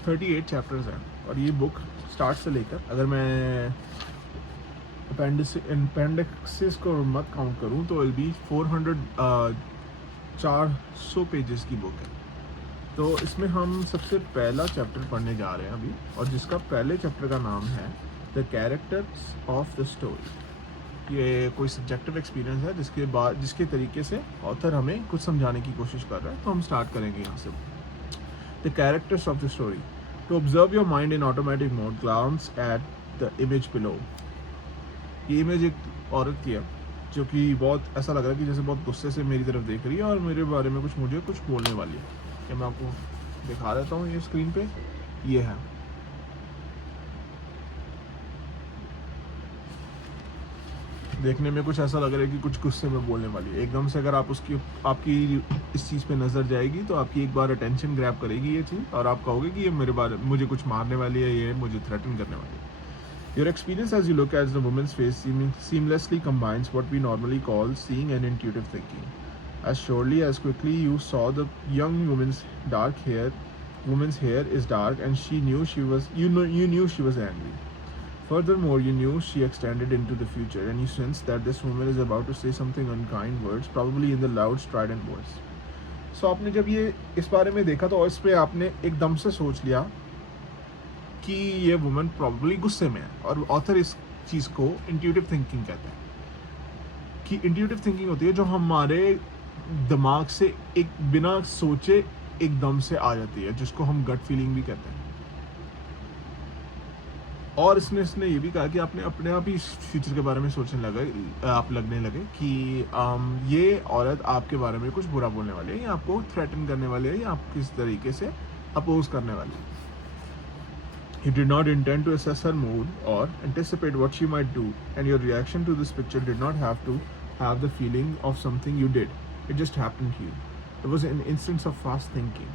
38 chapters हैं और ये बुक स्टार्ट से लेकर, अगर मैं अपेंडिक्सिस को मत काउंट करूँ तो विल बी 400 पेजेस की बुक है। तो इसमें हम सबसे पहला चैप्टर पढ़ने जा रहे हैं अभी, और जिसका पहले चैप्टर का नाम है the characters of the story. ये कोई सब्जेक्टिव एक्सपीरियंस है जिसके तरीके से ऑथर हमें कुछ समझाने की कोशिश कर रहा है। तो हम स्टार्ट करेंगे यहाँ से। The characters of the story. To observe your mind in automatic mode, glance at the image below. ये इमेज एक औरत की है जो कि बहुत ऐसा लग रहा है कि जैसे बहुत गुस्से से मेरी तरफ देख रही है और मेरे बारे में मुझे कुछ बोलने वाली है। कि मैं आपको दिखा देता हूँ, ये स्क्रीन पे ये है। देखने में कुछ ऐसा लग रहा है कि कुछ गुस्से में बोलने वाली है। एकदम से अगर आपकी इस चीज़ पे नज़र जाएगी तो आपकी एक बार अटेंशन ग्रैब करेगी ये चीज़, और आप कहोगे कि ये मुझे कुछ मारने वाली है, ये मुझे थ्रेटन करने वाली है। Your experience as you look at the woman's face seamlessly combines what we normally call seeing and intuitive thinking. As surely as quickly you saw the young woman's hair is dark, and you knew she was angry. Furthermore, you knew she extended into the future, and you sensed that this woman is about to say something unkind words, probably in the loud, strident voice. So आपने जब ये इस बारे में देखा तो इस पे आपने एकदम से सोच लिया कि ये वुमन प्रॉब्ली गुस्से में है, और ऑथर इस चीज़ को इंट्यूटिव थिंकिंग कहते हैं। कि इंट्यूटिव थिंकिंग होती है जो हमारे दिमाग से एक बिना सोचे एकदम से आ जाती है, जिसको हम गट फीलिंग भी कहते हैं। और इसने ये भी कहा कि आपने अपने आप ही फ्यूचर के बारे में लगने लगे कि ये औरत आपके बारे में कुछ बुरा बोलने वाली है, या आपको थ्रेटन करने वाली है, या आप किस तरीके से अपोज करने वाली है। You did not intend to assess her mood or anticipate what she might do, and your reaction to this picture did not have to have the feeling of something you did. It just happened to you. It was an instance of fast thinking.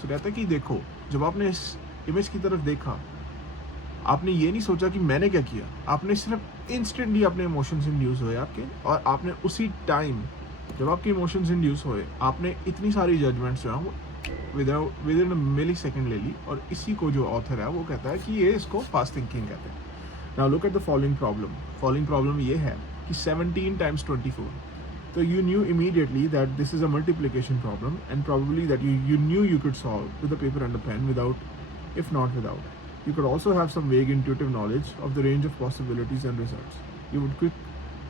So कहता है कि देखो, जब आपने इस image की तरफ देखा, आपने ये नहीं सोचा कि मैंने क्या किया, आपने सिर्फ इंस्टेंटली अपने इमोशंस इंड्यूस हुए आपके, और आपने उसी टाइम जब आपके इमोशंस इंड्यूस हुए, आपने इतनी सारी जजमेंट्स जो हैं विद इन मिली सेकेंड ले ली। और इसी को जो ऑथर है वो कहता है कि ये इसको फास्ट थिंकिंग कहते हैं। Now look at the following problem ये है कि 17 times 24। तो you knew immediately that this is a multiplication problem, and probably that you knew you could solve with a paper and a pen if not without. You could also have some vague intuitive knowledge of the range of possibilities and results. You would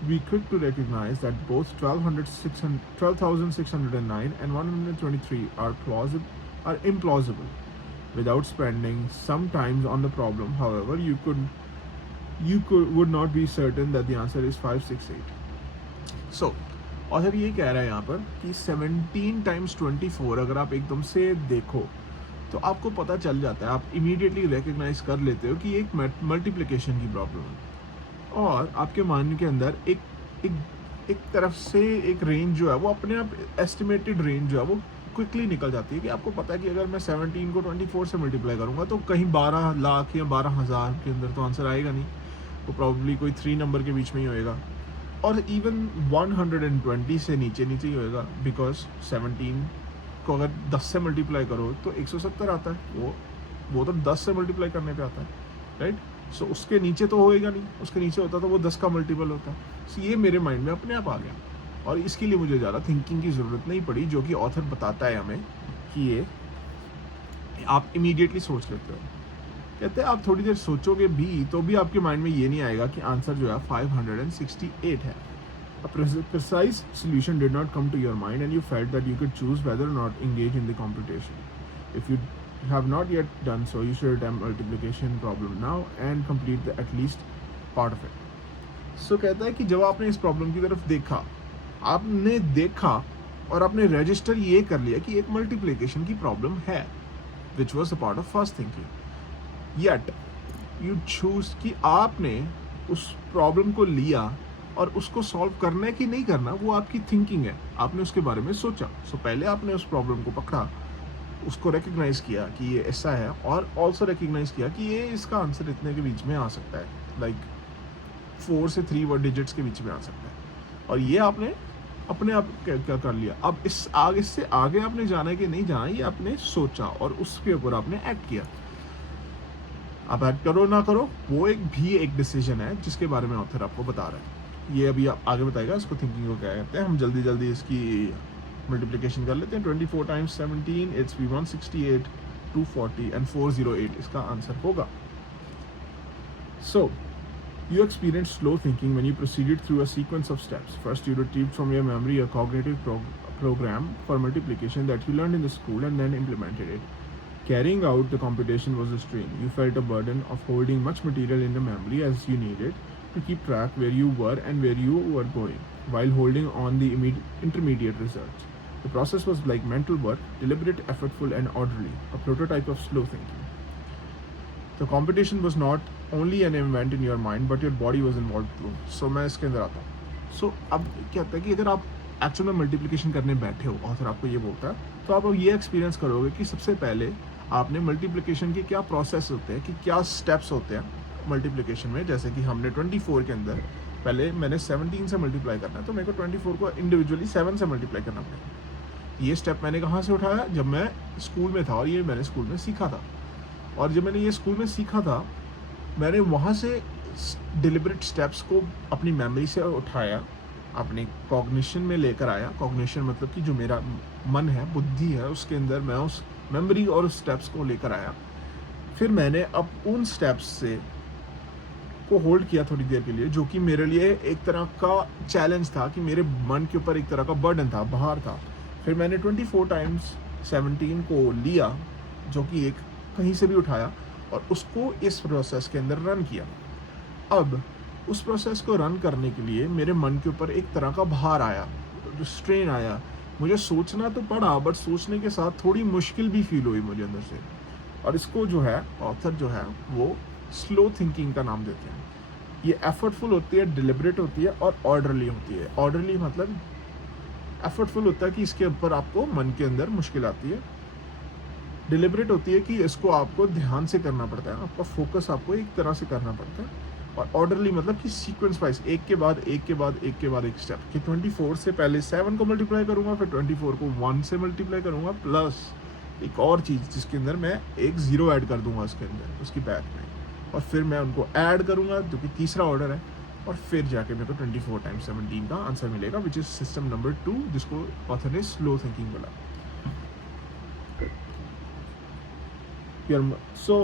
be quick to recognize that both 12,609 and 123 are implausible. Without spending some time on the problem, however, would not be certain that the answer is 568. So, author ये कह रहा है यहाँ पर कि 17 times 24 अगर आप एकदम से देखो तो आपको पता चल जाता है, आप इमीडिएटली रिकग्नाइज कर लेते हो कि एक मल्टीप्लिकेशन की प्रॉब्लम है, और आपके माइंड के अंदर एक तरफ से एक रेंज जो है वो अपने आप एस्टिमेटेड रेंज जो है वो क्विकली निकल जाती है। कि आपको पता है कि अगर मैं 17 को 24 से मल्टीप्लाई करूँगा तो कहीं 12 लाख या 12,000 के अंदर तो आंसर आएगा नहीं, वो प्रॉब्ली कोई 3 नंबर के बीच में ही होएगा, और इवन 120 से नीचे ही होएगा, बिकॉज 17 को अगर 10 से मल्टीप्लाई करो तो 170 आता है, वो तो 10 से मल्टीप्लाई करने पे आता है, राइट। सो उसके नीचे तो होएगा नहीं, उसके नीचे होता तो वो 10 का मल्टीपल होता। सो ये मेरे माइंड में अपने आप आ गया, और इसके लिए मुझे ज़्यादा थिंकिंग की ज़रूरत नहीं पड़ी, जो कि ऑथर बताता है हमें कि ये आप इमीडिएटली सोच लेते हो। कहते हैं आप थोड़ी देर सोचोगे भी तो भी आपके माइंड में ये नहीं आएगा कि आंसर जो है 568 है। A precise solution did not come to your mind, and you felt that you could choose whether or not engage in the computation. If you have not yet done so, you should attempt multiplication problem now and complete at least part of it. So कहता है कि जब आपने इस problem की तरफ देखा, आपने देखा और आपने रजिस्टर ये कर लिया कि एक मल्टीप्लिकेशन की प्रॉब्लम है, which was a part of fast thinking. Yet you choose कि आपने उस प्रॉब्लम को लिया और उसको सॉल्व करने की नहीं करना, वो आपकी थिंकिंग है, आपने उसके बारे में सोचा। सो पहले आपने उस प्रॉब्लम को पकड़ा, उसको रिकग्नाइज किया कि ये ऐसा है, और ऑल्सो रिकग्नाइज किया कि ये इसका आंसर इतने के बीच में आ सकता है, लाइक 4 से 3 डिजिट्स के बीच में आ सकता है, और ये आपने अपने आप क्या कर लिया। अब इससे आगे आपने जाना है कि नहीं जाना, ये आपने सोचा और उसके ऊपर आपने एक्ट किया। आप एक्ट करो ना करो, वो एक डिसीजन है जिसके बारे में ऑथर आपको बता रहा है। ये अभी आप आगे बताएगा इसको थिंकिंग को क्या कहते हैं। हम जल्दी जल्दी इसकी मल्टीप्लिकेशन कर लेते हैं। 24 टाइम्स 17 इट्स भी 168, 240 एंड 408 इसका आंसर होगा। सो you experienced slow thinking when you proceeded through a sequence of steps. First, you retrieved from your memory a cognitive program for multiplication that you learned in the school and then implemented it. Carrying out the computation was a strain. You felt a burden of holding much material in the memory as you needed to keep track where you were and where you were going, while holding on the intermediate results. The process was like mental work, deliberate, effortful, and orderly, a prototype of slow thinking. The competition was not only an event in your mind, but your body was involved too. So मैं इसके अंदर आता हूँ। So अब क्या होता है कि अगर आप एक्चुअल में मल्टीप्लिकेशन करने बैठे हो, ऑथर आपको ये बोलता है, तो आप ये एक्सपीरियंस करोगे कि सबसे पहले आपने मल्टीप्लिकेशन के क्या प्रोसेस होते हैं, कि क्या स्टेप्स होते हैं मल्टीप्लिकेशन में। जैसे कि हमने 24 के अंदर पहले मैंने 17 से मल्टीप्लाई करना है, तो मेरे को 24 को इंडिविजुअली 7 से मल्टीप्लाई करना पड़ेगा। ये स्टेप मैंने कहाँ से उठाया, जब मैं स्कूल में था, और ये मैंने स्कूल में सीखा था। और जब मैंने ये स्कूल में सीखा था, मैंने वहाँ से डिलिबरेट स्टेप्स को अपनी मेमोरी से उठाया, अपनी कॉग्निशन में लेकर आया। कॉग्निशन मतलब कि जो मेरा मन है, बुद्धि है, उसके अंदर मैं उस मेमोरी और उस स्टेप्स को लेकर आया। फिर मैंने अब उन स्टेप्स से को होल्ड किया थोड़ी देर के लिए, जो कि मेरे लिए एक तरह का चैलेंज था, कि मेरे मन के ऊपर एक तरह का बर्डन था, भार था। फिर मैंने 24 टाइम्स 17 को लिया, जो कि एक कहीं से भी उठाया, और उसको इस प्रोसेस के अंदर रन किया। अब उस प्रोसेस को रन करने के लिए मेरे मन के ऊपर एक तरह का भार आया, जो स्ट्रेन आया। मुझे सोचना तो पड़ा, बट सोचने के साथ थोड़ी मुश्किल भी फील हुई मुझे अंदर से। और इसको जो है ऑथर जो है वो स्लो थिंकिंग का नाम देते हैं। ये एफर्टफुल होती है, डिलिबरेट होती है और ऑर्डरली होती है। ऑर्डरली मतलब एफर्टफुल होता है कि इसके ऊपर आपको मन के अंदर मुश्किल आती है। डिलिबरेट होती है कि इसको आपको ध्यान से करना पड़ता है, आपका फोकस आपको एक तरह से करना पड़ता है। और ऑर्डरली मतलब कि सीक्वेंस वाइज, एक के बाद एक के बाद एक के बाद एक स्टेप, कि 24 से पहले 7 को मल्टीप्लाई करूँगा, फिर 24 को 1 से मल्टीप्लाई करूँगा, प्लस एक और चीज़ जिसके अंदर मैं एक ज़ीरो ऐड कर दूँगा उसके अंदर, उसकी बैक में, और फिर मैं उनको ऐड करूँगा, जो कि तीसरा ऑर्डर है। और फिर जाके मेरे को 24 टाइम्स 17 का आंसर मिलेगा, विच इज़ सिस्टम नंबर 2, जिसको ऑथर ने स्लो थिंकिंग बोला। So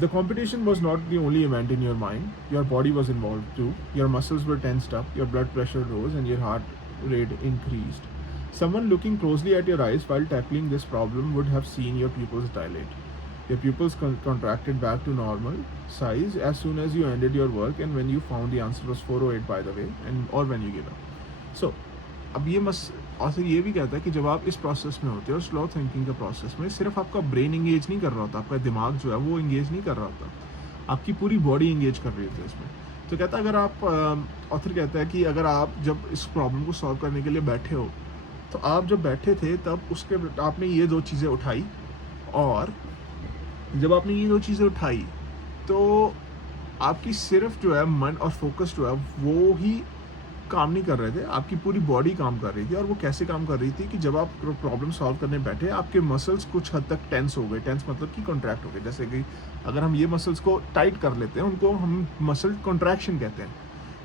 the competition was not the only event in your mind. Your body was involved too. Your muscles were tensed up, your blood pressure rose, and your heart rate increased. Someone looking closely at your eyes while tackling this problem would have seen your pupils dilate. Your pupils contracted back to normal size as soon as you ended your work, and when you found the answer was 408, by the way, or when you gave up. So अब ये author ये भी कहता है कि जब आप इस प्रोसेस में होते हो, स्लो थिंकिंग के प्रोसेस में, सिर्फ आपका ब्रेन इंगेज नहीं कर रहा होता, आपका दिमाग जो है वो इंगेज नहीं कर रहा होता, आपकी पूरी बॉडी इंगेज कर रही होती है इसमें। तो कहता है, अगर आप ऑथर कहता है कि अगर आप जब इस प्रॉब्लम को सॉल्व करने के लिए बैठे हो, तो आप जब बैठे थे तब उसके आपने ये दो चीज़ें उठाई, और जब आपने ये दो चीज़ें उठाई तो आपकी सिर्फ जो है मन और फोकस जो है वो ही काम नहीं कर रहे थे, आपकी पूरी बॉडी काम कर रही थी। और वो कैसे काम कर रही थी कि जब आप प्रॉब्लम सॉल्व करने बैठे, आपके मसल्स कुछ हद तक टेंस हो गए। टेंस मतलब कि कॉन्ट्रैक्ट हो गए। जैसे कि अगर हम ये मसल्स को टाइट कर लेते हैं, उनको हम मसल कॉन्ट्रैक्शन कहते हैं।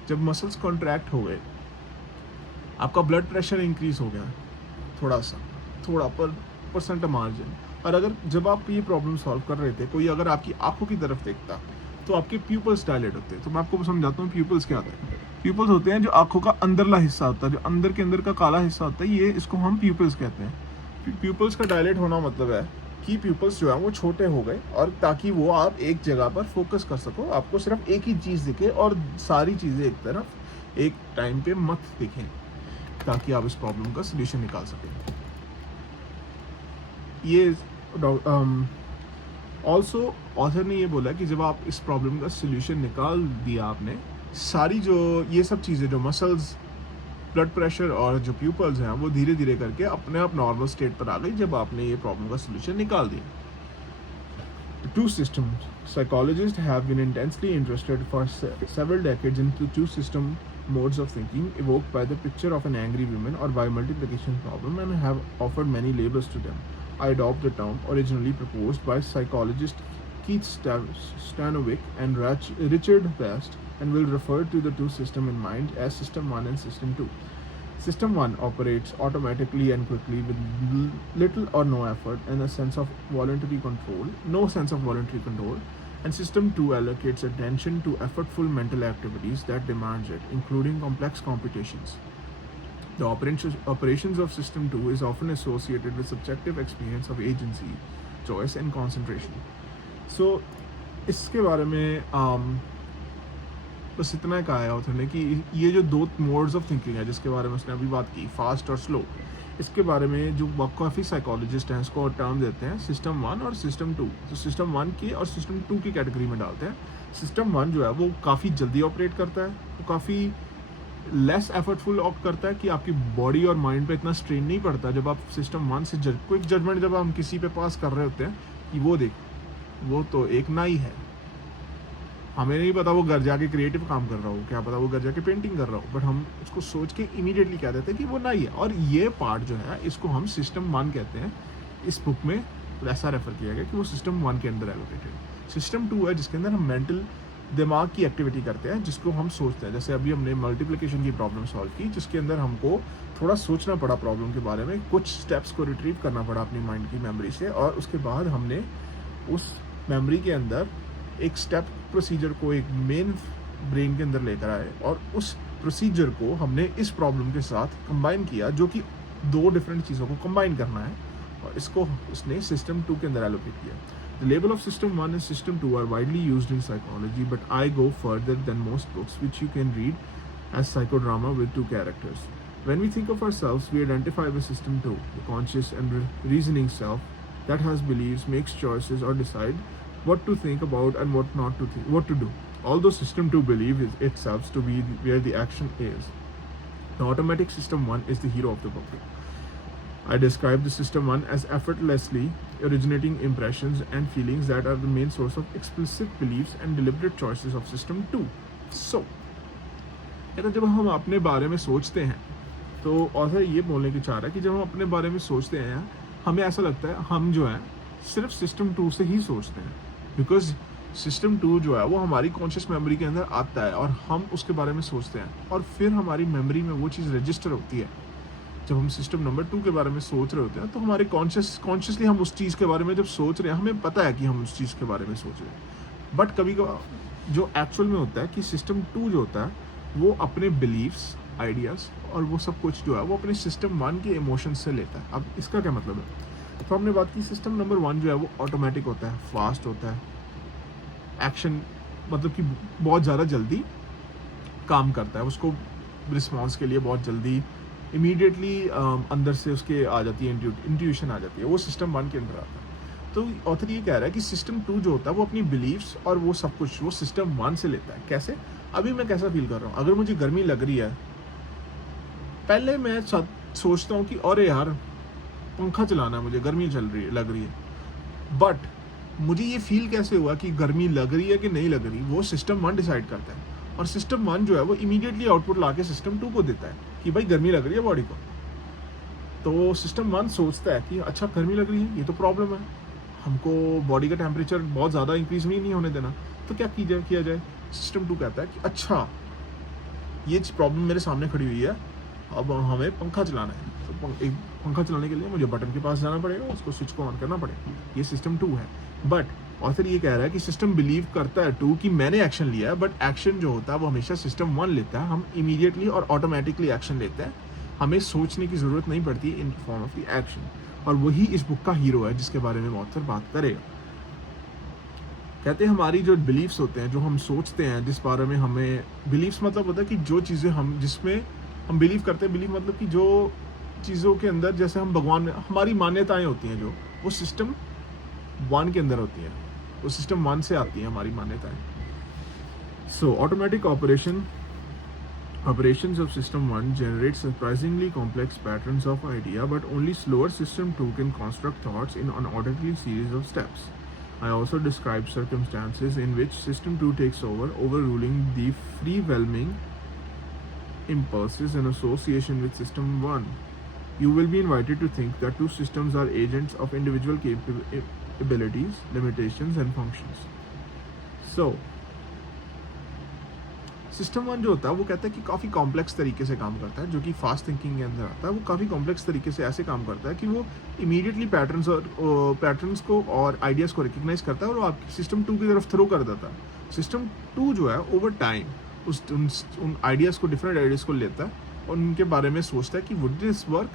जब मसल्स कॉन्ट्रैक्ट हो गए, आपका ब्लड प्रेशर इंक्रीज हो गया थोड़ा परसेंट मार्जिन। और अगर जब आप ये प्रॉब्लम सॉल्व कर रहे थे, कोई अगर आपकी आंखों की तरफ देखता तो आपके प्यूपल्स डायलेट होते हैं। तो मैं आपको समझाता हूँ प्यूपल्स क्या होता है। प्यूपल्स होते हैं जो आंखों का अंदरला हिस्सा होता है, जो अंदर के अंदर का काला हिस्सा होता है, ये इसको हम प्यूपल्स कहते हैं। प्यूपल्स का डायलेट होना मतलब है कि प्यूपल्स जो है वो छोटे हो गए, और ताकि वो आप एक जगह पर फोकस कर सको, आपको सिर्फ एक ही चीज़ दिखे और सारी चीज़ें एक तरफ एक टाइम पे मत दिखें, ताकि आप इस प्रॉब्लम का सोल्यूशन निकाल सकें। ये ऑल्सो ऑथर ने ये बोला कि जब आप इस प्रॉब्लम का सोल्यूशन निकाल दिया आपने, सारी जो ये सब चीज़ें, जो मसल्स, ब्लड प्रेशर और जो प्यूपल्स हैं, वो धीरे धीरे करके अपने आप नॉर्मल स्टेट पर आ गई जब आपने ये प्रॉब्लम का सोल्यूशन निकाल दिया। Two systems. Psychologists have been intensely interested for several decades in the two systems modes of thinking evoked by the picture of an angry woman or by multiplication problem and have offered many labels to them. I adopt the term originally proposed by psychologist Keith Stanovic and Richard Best and will refer to the two systems in mind as System 1 and System 2. System 1 operates automatically and quickly with little or no effort and no sense of voluntary control, and System 2 allocates attention to effortful mental activities that demands it, including complex computations. The operations of System 2 is often associated with subjective experience of agency, choice and concentration. So, इसके बारे में बस इतना कहा है author ने कि ये जो दो मोड्स ऑफ थिंकिंग है जिसके बारे में उसने अभी बात की, फास्ट और स्लो, इसके बारे में जो काफ़ी साइकोलॉजिस्ट हैं इसको टर्म देते हैं सिस्टम 1 और सिस्टम 2. तो सिस्टम 1 की और सिस्टम 2 की कैटेगरी में डालते हैं. सिस्टम 1 जो है वो काफ़ी जल्दी ऑपरेट करता है, वो काफ़ी लेस एफर्टफुल ऑप्ट करता है कि आपकी बॉडी और माइंड पे इतना स्ट्रेन नहीं पड़ता. जब आप सिस्टम 1 से क्विक जजमेंट जब हम किसी पे पास कर रहे होते हैं कि वो देख वो तो एक नाई है, हमें नहीं पता वो घर जाके क्रिएटिव काम कर रहा हो, क्या पता वो घर जाके पेंटिंग कर रहा हो, बट हम उसको सोच के इमीडिएटली कह देते हैं कि वो नाई है. और ये पार्ट जो है इसको हम सिस्टम 1 कहते हैं. इस बुक में ऐसा रेफर किया गया कि वो सिस्टम 1 के अंदर एलोकेटेड. सिस्टम 2 है जिसके अंदर हम मेंटल दिमाग की एक्टिविटी करते हैं, जिसको हम सोचते हैं. जैसे अभी हमने मल्टीप्लिकेशन की प्रॉब्लम सॉल्व की जिसके अंदर हमको थोड़ा सोचना पड़ा प्रॉब्लम के बारे में, कुछ स्टेप्स को रिट्रीव करना पड़ा अपनी माइंड की मेमोरी से, और उसके बाद हमने उस मेमोरी के अंदर एक स्टेप प्रोसीजर को एक मेन ब्रेन के अंदर लेकर आए और उस प्रोसीजर को हमने इस प्रॉब्लम के साथ कंबाइन किया, जो कि दो डिफरेंट चीज़ों को कंबाइन करना है, और इसको उसने सिस्टम 2 के अंदर एलोकेट किया. The level of system 1 and system 2 are widely used in psychology, but I go further than most books which you can read as psychodrama with 2 characters. When we think of ourselves, we identify with system 2, the conscious and reasoning self that has beliefs, makes choices, or decide what to think about and what not to think, what to do. Although system 2 believes itself to be where the action is, the automatic system 1 is the hero of the book. I describe the system 1 as effortlessly originating impressions and feelings that are the main source of explicit beliefs and deliberate choices of system 2. So, जब हम अपने बारे में सोचते हैं तो author ये बोलने की चाह रहा है कि जब हम अपने बारे में सोचते हैं हमें ऐसा लगता है हम जो है सिर्फ सिस्टम 2 से ही सोचते हैं, बिकॉज सिस्टम 2 जो है वो हमारी कॉन्शियस मेमोरी के अंदर आता है और हम उसके बारे में सोचते हैं और फिर हमारी मेमोरी में वो चीज़ रजिस्टर होती है. जब हम सिस्टम नंबर 2 के बारे में सोच रहे होते हैं तो हमारे कॉन्शियसली हम उस चीज़ के बारे में जब सोच रहे हैं हमें पता है कि हम उस चीज़ के बारे में सोच रहे हैं, बट कभी कभी जो एक्चुअल में होता है कि सिस्टम 2 जो होता है वो अपने बिलीव्स, आइडियाज़ और वो सब कुछ जो है वो अपने सिस्टम 1 के इमोशंस से लेता है. अब इसका क्या मतलब है? तो हमने बात की सिस्टम नंबर 1 जो है वो ऑटोमेटिक होता है, फास्ट होता है, एक्शन मतलब कि बहुत ज़्यादा जल्दी काम करता है, उसको रिस्पॉन्स के लिए बहुत जल्दी इमीडिएटली अंदर से उसके आ जाती है, इंट्यूशन आ जाती है, वो सिस्टम 1 के अंदर आता है. तो ऑथर ये कह रहा है कि सिस्टम 2 जो होता है वो अपनी बिलीव्स और वो सब कुछ वो सिस्टम 1 से लेता है. कैसे? अभी मैं कैसा फील कर रहा हूँ, अगर मुझे गर्मी लग रही है, पहले मैं सोचता हूँ कि अरे यार पंखा चलाना है, मुझे गर्मी लग रही है, बट मुझे ये फील कैसे हुआ कि गर्मी लग रही है कि नहीं लग रही, वो सिस्टम 1 डिसाइड करता है. और सिस्टम 1 जो है वो इमीडिएटली आउटपुट ला के सिस्टम 2 को देता है कि भाई गर्मी लग रही है बॉडी को. तो सिस्टम 1 सोचता है कि अच्छा गर्मी लग रही है, ये तो प्रॉब्लम है, हमको बॉडी का टेम्परेचर बहुत ज़्यादा इंक्रीज नहीं होने देना, तो क्या किया जाए. सिस्टम 2 कहता है कि अच्छा ये प्रॉब्लम मेरे सामने खड़ी हुई है, अब हमें पंखा चलाना है, तो एक पंखा चलाने के लिए मुझे बटन के पास जाना पड़ेगा, उसको स्विच को ऑन करना पड़ेगा. ये सिस्टम 2 है. बट ऑथर ये कह रहा है कि सिस्टम बिलीव करता है 2 कि मैंने एक्शन लिया है, बट एक्शन जो होता है वो हमेशा सिस्टम 1 लेता है. हम इमीडिएटली और ऑटोमेटिकली एक्शन लेते हैं, हमें सोचने की ज़रूरत नहीं पड़ती in form of the action. और वही इस बुक का हीरो है जिसके बारे में ऑथर बात करेगा. कहते हैं हमारी जो बिलीव्स होते हैं, जो हम सोचते हैं, जिस बारे में हमें बिलीव्स मतलब होता है कि जो चीज़ें हम जिसमें हम बिलीव करते हैं, बिलीव मतलब कि जो चीज़ों के अंदर जैसे हम भगवान में हमारी मान्यताएं होती हैं, जो वो सिस्टम 1 के अंदर होती हैं, वो सिस्टम 1 से आती हैं हमारी मान्यताएं. सो automatic operations of system 1 generate surprisingly complex patterns of idea, but only slower system 2 can construct thoughts in an orderly series of steps. I also describe circumstances in which system 2 takes over, overruling the free-whelming impulses in association with system 1. You will be invited to think that two systems are agents of individual abilities, limitations and functions. So system 1 जो होता है वो कहता है कि काफ़ी complex तरीके से काम करता है, जो कि फास्ट थिंकिंग के अंदर आता है। वो काफ़ी कॉम्प्लेक्स तरीके से ऐसे काम करता है कि वो इमीडिएटली पैटर्न्स को और आइडियाज़ को रिकग्नाइज करता है और वो आपकी सिस्टम 2 की तरफ थ्रो कर देता है। सिस्टम 2 जो है ओवर टाइम उन आइडियाज़ को, डिफरेंट आइडियाज़ को लेता है और उनके बारे में सोचता है कि would this work,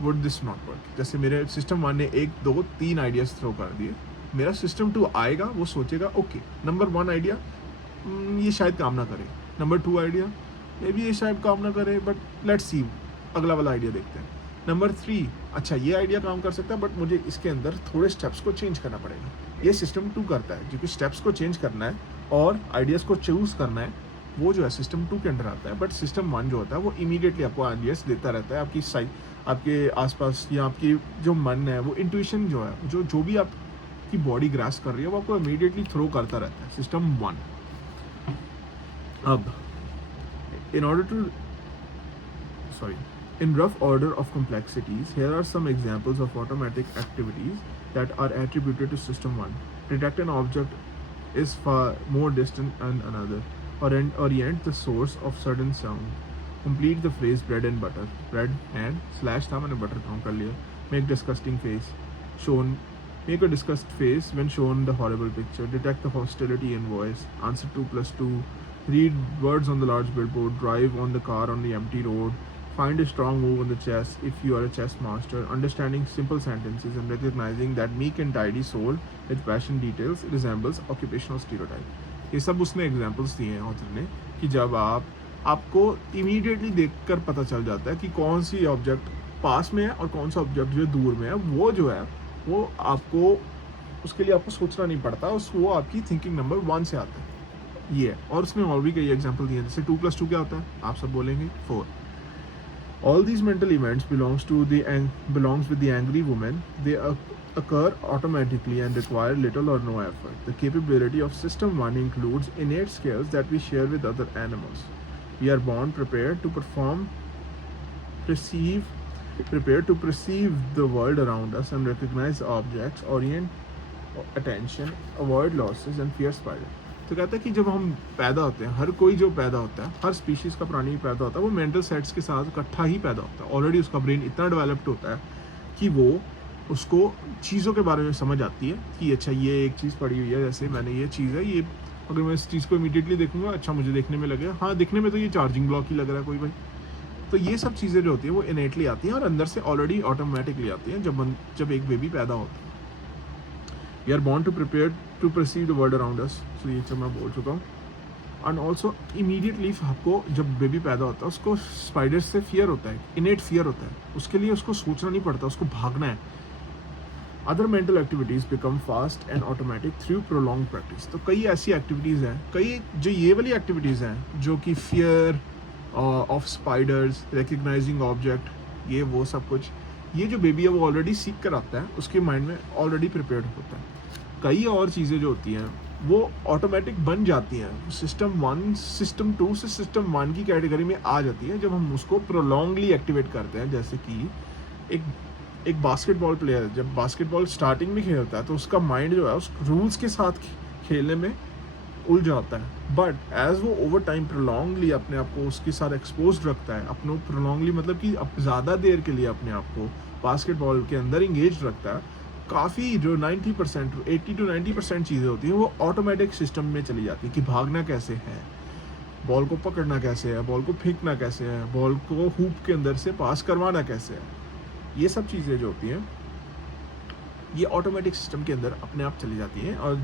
would this not work. जैसे मेरे सिस्टम 1 ने 1 2 3 आइडियाज़ थ्रो कर दिए, मेरा सिस्टम 2 आएगा, वो सोचेगा ओके नंबर 1 आइडिया ये शायद काम ना करे, नंबर 2 आइडिया मे बी ये शायद काम ना करे, बट लेट्स सी अगला वाला आइडिया देखते हैं। नंबर 3 अच्छा ये आइडिया काम कर सकता है, बट मुझे इसके अंदर थोड़े स्टेप्स को चेंज करना पड़ेगा। ये सिस्टम 2 करता है, क्योंकि स्टेप्स को चेंज करना है और आइडियाज़ को चूज़ करना है, वो जो है सिस्टम 2 के अंडर आता है। बट सिस्टम 1 जो होता है वो इमीडिएटली आपको आइडियाज़ देता रहता है, आपके आसपास या आपकी जो मन है, वो इंट्यूशन जो है, जो भी आपकी बॉडी ग्रास कर रही है, वो आपको इमीडिएटली थ्रो करता रहता है, सिस्टम 1। अब in rough order of complexities, here are some examples of automatic activities that are attributed to system 1. Detect an object is far more distant than another, or orient the source of sudden sound. Complete the phrase bread and butter. Bread and slash था मैंने butter count कर लिया. Make disgusting face. Make a disgust face when shown the horrible picture. Detect the hostility in voice. Answer 2+2. Read words on the large billboard. Drive on the car on the empty road. Find a strong move on the chess if you are a chess master. Understanding simple sentences and recognizing that meek and tidy soul with passion details resembles occupational stereotype. ये सब उसने examples दिए हैं author ने, कि जब आपको immediately देखकर पता चल जाता है कि कौन सी ऑब्जेक्ट पास में है और कौन सा ऑब्जेक्ट जो दूर में है, वो जो है वो आपको उसके लिए आपको सोचना नहीं पड़ता, वो आपकी थिंकिंग नंबर 1 से आता है ये। और उसने और भी कई एग्जाम्पल दिए हैं, जैसे 2+2 क्या होता है, आप सब बोलेंगे 4। All these mental events belongs with the angry woman. They occur automatically and require little or no effort. The capability of system 1 includes innate skills that we share with other animals. We are born prepared to perceive the world around us and recognize objects, orient attention, avoid losses and fear spiders. तो कहता है कि जब हम पैदा होते हैं, हर कोई जो पैदा होता है, हर स्पीशीज़ का प्राणी पैदा होता है, वो मेंटल सेट्स के साथ इकट्ठा ही पैदा होता है। ऑलरेडी उसका ब्रेन इतना डेवलप्ड होता है कि वो उसको चीज़ों के बारे में समझ आती है कि अच्छा ये एक चीज़ पड़ी हुई है, जैसे मैंने ये चीज़ है, ये अगर मैं इस चीज़ को इमीडिएटली देखूंगा, अच्छा मुझे देखने में लगेगा, हाँ दिखने में तो ये चार्जिंग ब्लॉक ही लग रहा है कोई भाई। तो ये सब चीज़ें जो होती हैं वो इनेटली आती हैं और अंदर से ऑलरेडी ऑटोमेटिकली आती हैं जब एक बेबी पैदा होता है। We are born to prepare to perceive the world around us. So ये सब मैं बोल चुका हूँ। And also immediately आपको जब बेबी पैदा होता है उसको स्पाइडर्स से फियर होता है, इनेट फियर होता है, उसके लिए उसको सोचना नहीं पड़ता, उसको भागना है। Other mental activities become fast and automatic through prolonged practice. तो कई ऐसी एक्टिविटीज़ हैं, कई जो ये वाली एक्टिविटीज़ हैं जो कि fear of spiders, recognising object, ये वो सब कुछ, ये जो बेबी है वो ऑलरेडी सीख कर आता है, उसके माइंड में ऑलरेडी प्रिपेयर्ड होता है। कई और चीज़ें जो होती हैं वो ऑटोमेटिक बन जाती हैं, सिस्टम 1 सिस्टम 2 से सिस्टम 1 की कैटेगरी में आ जाती है जब हम उसको प्रोलॉन्गली एक्टिवेट करते हैं। जैसे कि एक बास्केटबॉल प्लेयर जब बास्केटबॉल स्टार्टिंग में खेलता है तो उसका माइंड जो है उस रूल्स के साथ खेलने में उलझ जाता है, बट एज वो ओवर टाइम प्रोलॉन्गली अपने आप को उसके साथ एक्सपोज रखता है, अपने प्रोलॉन्गली मतलब कि ज़्यादा देर के लिए अपने आप को बास्केटबॉल के अंदर इंगेज रखता है, काफ़ी जो 90% 80 to 90% चीज़ें होती हैं वो ऑटोमेटिक सिस्टम में चली जाती है कि भागना कैसे है, बॉल को पकड़ना कैसे है, बॉल को फेंकना कैसे है, बॉल को हूप के अंदर से पास करवाना कैसे है, ये सब चीज़ें जो होती हैं ये ऑटोमेटिक सिस्टम के अंदर अपने आप चली जाती हैं। और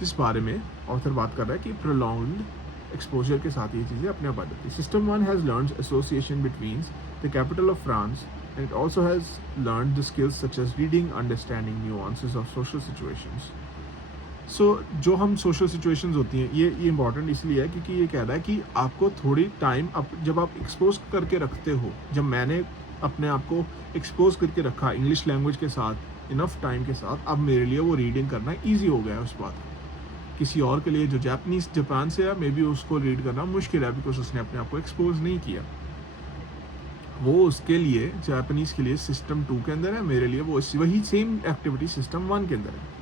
जिस बारे में ऑथर बात कर रहा है कि प्रोलॉन्ग्ड एक्सपोजर के साथ ये चीज़ें अपने आप आ जाती है। System 1 has learned association between the capital of France and it also has learned the skills such as reading, understanding nuances of social situations. So जो हम social situations होती हैं ये important इसलिए है क्योंकि ये कह रहा है कि आपको थोड़ी टाइम जब आप एक्सपोज करके रखते हो, जब मैंने अपने आप को एक्सपोज करके रखा इंग्लिश लैंग्वेज के साथ इनफ टाइम के साथ, अब मेरे लिए वो रीडिंग करना ईजी हो गया है उस बात। किसी और के लिए जो जापान से है मे बी उसको रीड करना मुश्किल है, बिकॉज उसने अपने आप को एक्सपोज नहीं किया। वो उसके लिए जापानीज़ के लिए सिस्टम 2 के अंदर है, मेरे लिए वो वही सेम एक्टिविटी सिस्टम 1 के अंदर है।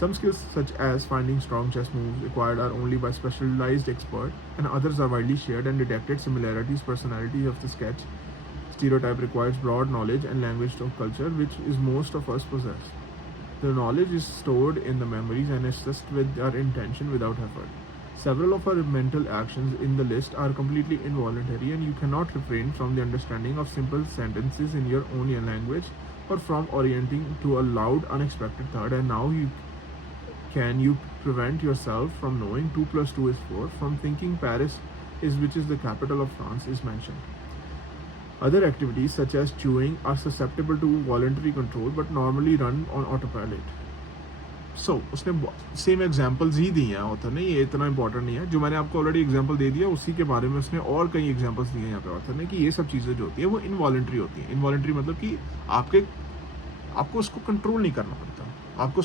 Some skills such as finding strong chess moves required are only by specialized expert, and others are widely shared and detected similarities. Personality of the sketch stereotype requires broad knowledge and language of culture, which is most of us possess. The knowledge is stored in the memories and assessed with our intention without effort. Several of our mental actions in the list are completely involuntary, and you cannot refrain from the understanding of simple sentences in your own language or from orienting to a loud, unexpected thought. And now can you prevent yourself from knowing 2 plus 2 is 4, from thinking Paris which is the capital of France is mentioned. Other activities such as chewing are susceptible to voluntary control but normally run on autopilot. So उसने same examples ही दी हैं author ने, ये इतना important नहीं है। जो मैंने आपको ऑलरेडी एग्जाम्पल दे दिया उसी के बारे में उसने और कई एग्जाम्पल्स दिए हैं यहाँ पे ऑथर ने, कि ये सब चीज़ें जो होती है वो इनवॉलंटरी होती हैं। इनवॉलंटरी मतलब कि आपको उसको कंट्रोल नहीं करना पड़ता, आपको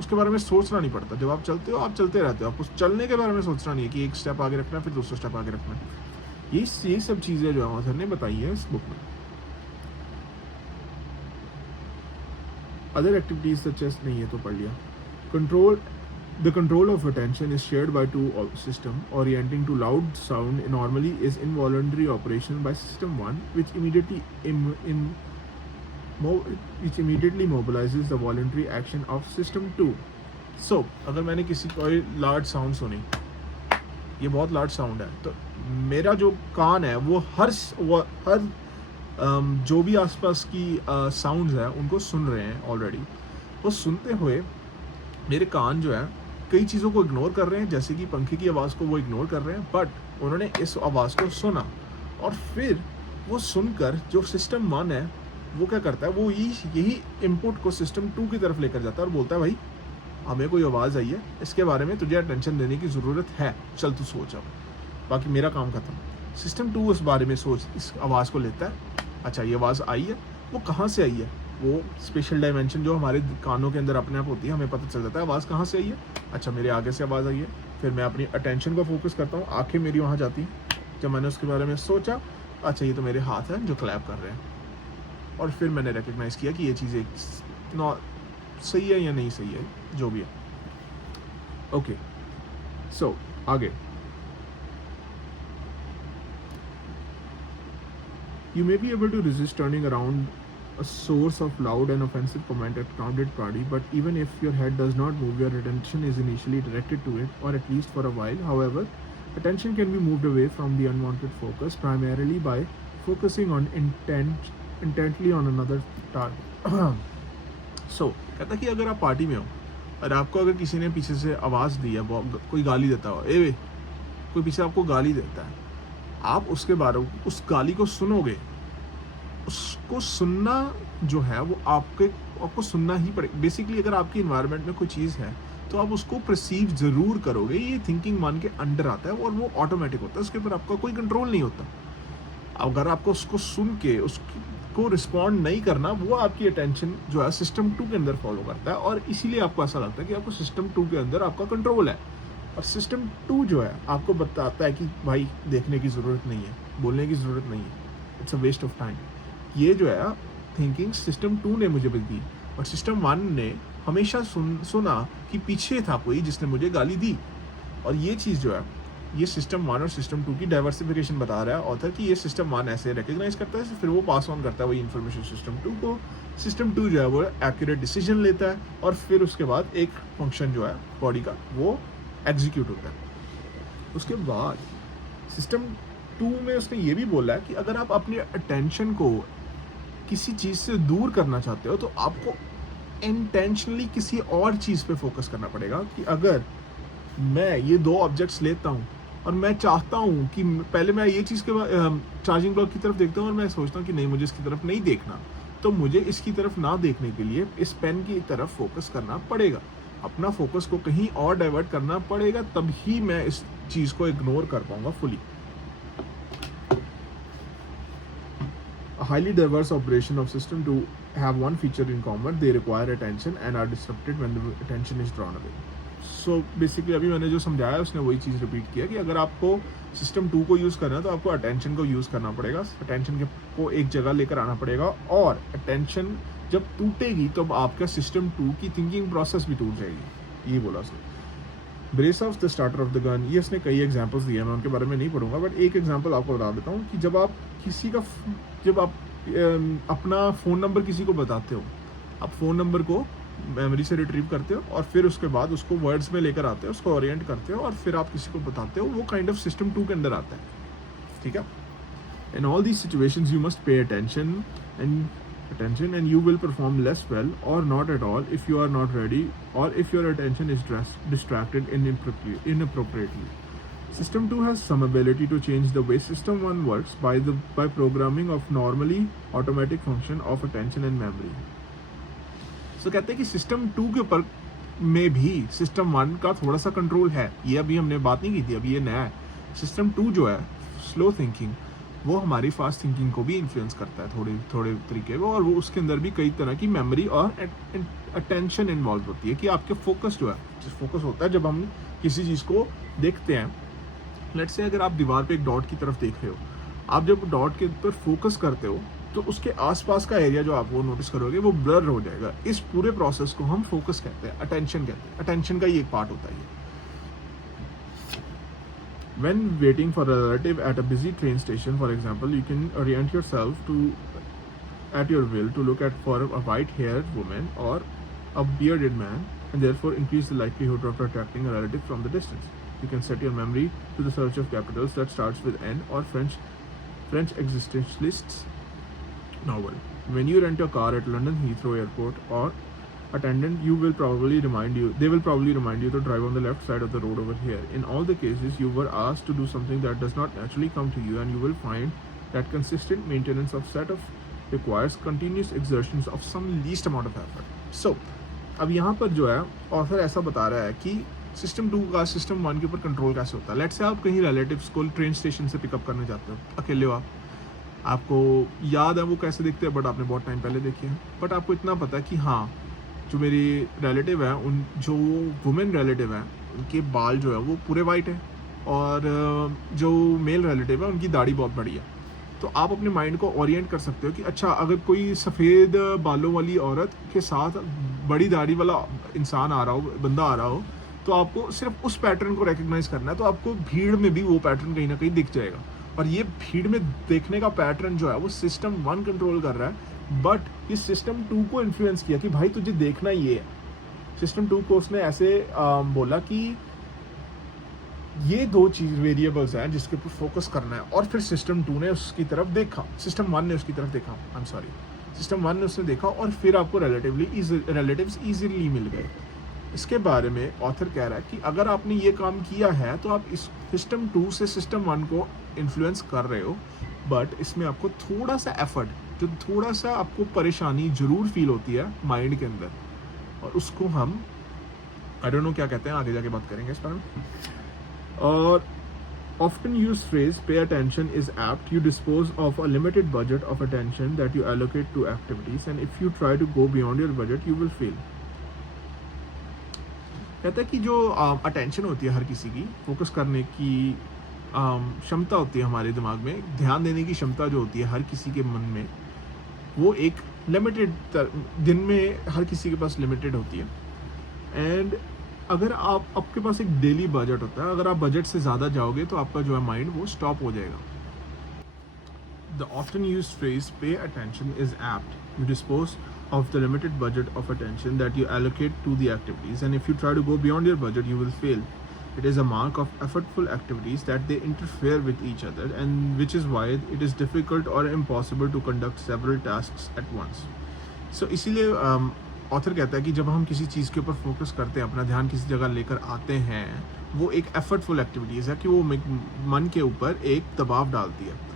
उसके बारे में सोचना नहीं पड़ता। जब आप चलते हो आप चलते रहते हो, आपको चलने के बारे में सोचना नहीं है कि एक स्टेप आगे रखना है फिर दूसरा स्टेप आगे रखना है। ये सब चीज़ें जो है ऑथर ने बताई है इस बुक में। अदर एक्टिविटीज सच एस नहीं है तो पढ़ लिया। The control of attention is shared by two systems. Orienting to loud sound normally is involuntary operation by system 1, which immediately mobilizes the voluntary action of system 2. So, अगर मैंने किसी कोई large sound सुनी, ये बहुत लार्ज साउंड है, तो मेरा जो कान है वो हर जो भी आसपास की साउंड्स है उनको सुन रहे हैं ऑलरेडी। वो सुनते हुए मेरे कान जो है कई चीज़ों को इग्नोर कर रहे हैं, जैसे कि पंखे की आवाज़ को वो इग्नोर कर रहे हैं, बट उन्होंने इस आवाज़ को सुना और फिर वो सुनकर जो सिस्टम 1 है वो क्या करता है, वो यही इनपुट को सिस्टम 2 की तरफ लेकर जाता है और बोलता है भाई हमें कोई आवाज़ आई है, इसके बारे में तुझे अटेंशन देने की ज़रूरत है, चल तू सोच अब, बाकी मेरा काम ख़त्म। सिस्टम 2 उस बारे में इस आवाज़ को लेता है। अच्छा ये आवाज़ आई है, वो कहाँ से आई है, वो स्पेशल डायमेंशन जो हमारे कानों के अंदर अपने आप होती है, हमें पता चल जाता है आवाज़ कहाँ से आई है। अच्छा मेरे आगे से आवाज़ आई है, फिर मैं अपनी अटेंशन को फोकस करता हूँ, आंखें मेरी वहाँ जाती हैं। जब मैंने उसके बारे में सोचा, अच्छा ये तो मेरे हाथ हैं जो क्लैप कर रहे हैं, और फिर मैंने रिकग्नाइज़ किया कि ये चीज़ सही है या नहीं सही है, जो भी है। ओके सो आगे, you may be able to resist turning around a source of loud and offensive comment at crowded party, but even if your head does not move, your attention is initially directed to it, or at least for a while. However, attention can be moved away from the unwanted focus primarily by focusing on intently on another target. So कहता कि अगर आप party में हो और आपको अगर किसी ने पीछे से आवाज़ दी है, कोई गाली देता हो, ए वे कोई पीछे आपको गाली देता है, आप उसके बारे में उस गाली को सुनोगे, उसको सुनना जो है वो आपको सुनना ही पड़ेगा। बेसिकली अगर आपकी इन्वायरमेंट में कोई चीज़ है तो आप उसको परसीव ज़रूर करोगे, ये थिंकिंग मान के अंडर आता है और वो ऑटोमेटिक होता है, उसके ऊपर आपका कोई कंट्रोल नहीं होता। अगर आपको उसको सुन के उसको रिस्पॉन्ड नहीं करना, वो आपकी अटेंशन जो है सिस्टम 2 के अंदर फॉलो करता है, और इसीलिए आपको ऐसा लगता है कि आपको सिस्टम 2 के अंदर आपका कंट्रोल है। और सिस्टम 2 जो है आपको बताता है कि भाई देखने की ज़रूरत नहीं है, बोलने की ज़रूरत नहीं है, it's a waste of time. ये जो है थिंकिंग सिस्टम 2 ने मुझे दी, और सिस्टम 1 ने हमेशा सुना कि पीछे था कोई जिसने मुझे गाली दी। और ये चीज़ जो है ये सिस्टम 1 और सिस्टम 2 की डाइवर्सिफिकेशन बता रहा है ऑथर, कि ये सिस्टम 1 ऐसे रिकग्नाइज करता है, फिर वो पास ऑन करता है वही इन्फॉर्मेशन सिस्टम 2 को। सिस्टम 2 जो है वो एक्यूरेट डिसीजन लेता है, और फिर उसके बाद एक फंक्शन जो है बॉडी का वो एग्जीक्यूट होता है। उसके बाद सिस्टम 2 में उसने ये भी बोला है कि अगर आप अपनी अटेंशन को किसी चीज़ से दूर करना चाहते हो तो आपको इंटेंशनली किसी और चीज़ पे फोकस करना पड़ेगा। कि अगर मैं ये 2 ऑब्जेक्ट्स लेता हूँ और मैं चाहता हूँ कि पहले मैं ये चीज़ के चार्जिंग ब्लॉक की तरफ देखता हूँ और मैं सोचता हूँ कि नहीं मुझे इसकी तरफ नहीं देखना, तो मुझे इसकी तरफ ना देखने के लिए इस पेन की तरफ फोकस करना पड़ेगा, अपना फोकस को कहीं और डाइवर्ट करना पड़ेगा, तभी मैं इस चीज़ को इग्नोर कर पाऊंगा fully. A highly diverse operation of system 2 have one feature in common: they require attention and are disrupted when the attention is drawn away. So basically अभी मैंने जो समझाया उसने वही चीज़ रिपीट किया कि अगर आपको सिस्टम 2 को यूज़ करना है तो आपको अटेंशन को यूज़ करना पड़ेगा, अटेंशन को एक जगह लेकर आना पड़ेगा, और अटेंशन जब टूटेगी तो आपका सिस्टम 2 की थिंकिंग प्रोसेस भी टूट जाएगी। ये बोला उसने। Brace of the starter of the gun, ये इसने कई एग्जांपल्स दिए, मैं उनके बारे में नहीं पढ़ूंगा, बट एक एग्जांपल आपको बता देता हूँ कि जब आप अपना फ़ोन नंबर किसी को बताते हो, आप फ़ोन नंबर को मेमोरी से रिट्रीव करते हो और फिर उसके बाद उसको वर्ड्स में लेकर आते हो, उसको ओरिएंट करते हो और फिर आप किसी को बताते हो, वो काइंड ऑफ सिस्टम 2 के अंदर आता है, ठीक है। In all these situations you must pay attention and you will perform less well or not at all if you are not ready or if your attention is distracted inappropriately. System 2 has some ability to change the way System 1 works by programming of normally automatic function of attention and memory. So कहते हैं कि system 2 के ऊपर में भी system 1 का थोड़ा सा कंट्रोल है। ये अभी हमने बात नहीं की थी, अभी ये नया है। सिस्टम 2 जो है स्लो थिंकिंग, वो हमारी फास्ट थिंकिंग को भी इन्फ्लुएंस करता है थोड़े तरीके में, और वो उसके अंदर भी कई तरह की मेमोरी और अटेंशन इन्वॉल्व होती है कि आपके फोकस जो है, फोकस होता है जब हम किसी चीज़ को देखते हैं। लेट्स से अगर आप दीवार पे एक डॉट की तरफ देख रहे हो, आप जब डॉट के ऊपर फोकस करते हो तो उसके आसपास का एरिया जो आप वो नोटिस करोगे वो ब्लर हो जाएगा। इस पूरे प्रोसेस को हम फोकस कहते हैं, अटेंशन कहते हैं। अटेंशन का ही एक पार्ट होता है। When waiting for a relative at a busy train station, for example, you can orient yourself at your will to look for a white-haired woman or a bearded man, and therefore increase the likelihood of attracting a relative from the distance. You can set your memory to the search of capitals that starts with N or French existentialists novel. When you rent your car at London Heathrow Airport, or attendant they will probably remind you to drive on the left side of the road over here. In all the cases, you were asked to do something that does not naturally come to you, and you will find that consistent maintenance of set of requires continuous exertions of some least amount of effort. So, अब यहाँ पर जो है author ऐसा बता रहा है कि सिस्टम 2 का सिस्टम 1 के ऊपर कंट्रोल कैसे होता है। लेट्स से आप कहीं रिलेटिव्स को ट्रेन स्टेशन से पिकअप करने जाते हो, अकेले हो आपको याद है वो कैसे दिखते हैं, बट आपने बहुत टाइम पहले देखे हैं। बट आपको इतना पता है कि हाँ, जो मेरी रिलेटिव है, जो वुमेन रिलेटिव है, उनके बाल जो है वो पूरे वाइट है, और जो मेल रिलेटिव है उनकी दाढ़ी बहुत बड़ी है। तो आप अपने माइंड को ओरिएंट कर सकते हो कि अच्छा, अगर कोई सफ़ेद बालों वाली औरत के साथ बड़ी दाढ़ी वाला इंसान आ रहा हो, बंदा आ रहा हो, तो आपको सिर्फ उस पैटर्न को रिकग्नाइज करना है। तो आपको भीड़ में भी वो पैटर्न कहीं ना कहीं दिख जाएगा, और ये भीड़ में देखने का पैटर्न जो है वो सिस्टम 1 कंट्रोल कर रहा है, बट इस सिस्टम 2 को इन्फ्लुएंस किया कि भाई तुझे देखना ये है। सिस्टम 2 को उसने ऐसे बोला कि ये 2 चीज़ वेरिएबल्स हैं जिसके ऊपर फोकस करना है, और फिर सिस्टम 2 ने उसकी तरफ देखा, सिस्टम 1 ने उसकी तरफ देखा, सिस्टम 1 ने उसने देखा, और फिर आपको रिलेटिव्स ईजिली मिल गए। इसके बारे में ऑथर कह रहा है कि अगर आपने ये काम किया है तो आप इस सिस्टम 2 से सिस्टम 1 को इन्फ्लुएंस कर रहे हो, बट इसमें आपको थोड़ा सा एफर्ट, जो थोड़ा सा आपको परेशानी ज़रूर फील होती है माइंड के अंदर, और उसको हम आई डोंट नो क्या कहते हैं, आगे जाके बात करेंगे इस बारे में। और often used phrase pay attention is apt. You dispose of a limited budget of attention that you allocate to activities, and if you try to go beyond your budget you will fail. कहता है कि जो attention होती है हर किसी की, focus करने की क्षमता होती है हमारे दिमाग में, ध्यान देने की क्षमता जो होती है हर किसी के मन में, वो एक लिमिटेड दिन में हर किसी के पास लिमिटेड होती है। एंड अगर आपके पास एक डेली बजट होता है, अगर आप बजट से ज़्यादा जाओगे तो आपका जो है माइंड वो स्टॉप हो जाएगा। The often used phrase pay attention is apt. You dispose of the limited budget of attention that you allocate to the activities, and if you try to go beyond your budget you will fail. It is a mark of effortful activities that they interfere with each other, and which is why it is difficult or impossible to conduct several tasks at once. So इसीलिए author कहता है कि जब हम किसी चीज़ के ऊपर focus करते हैं, अपना ध्यान किसी जगह लेकर आते हैं, वो एक एफर्टफुल एक्टिविटीज़ है कि वो मन के ऊपर एक दबाव डालती है,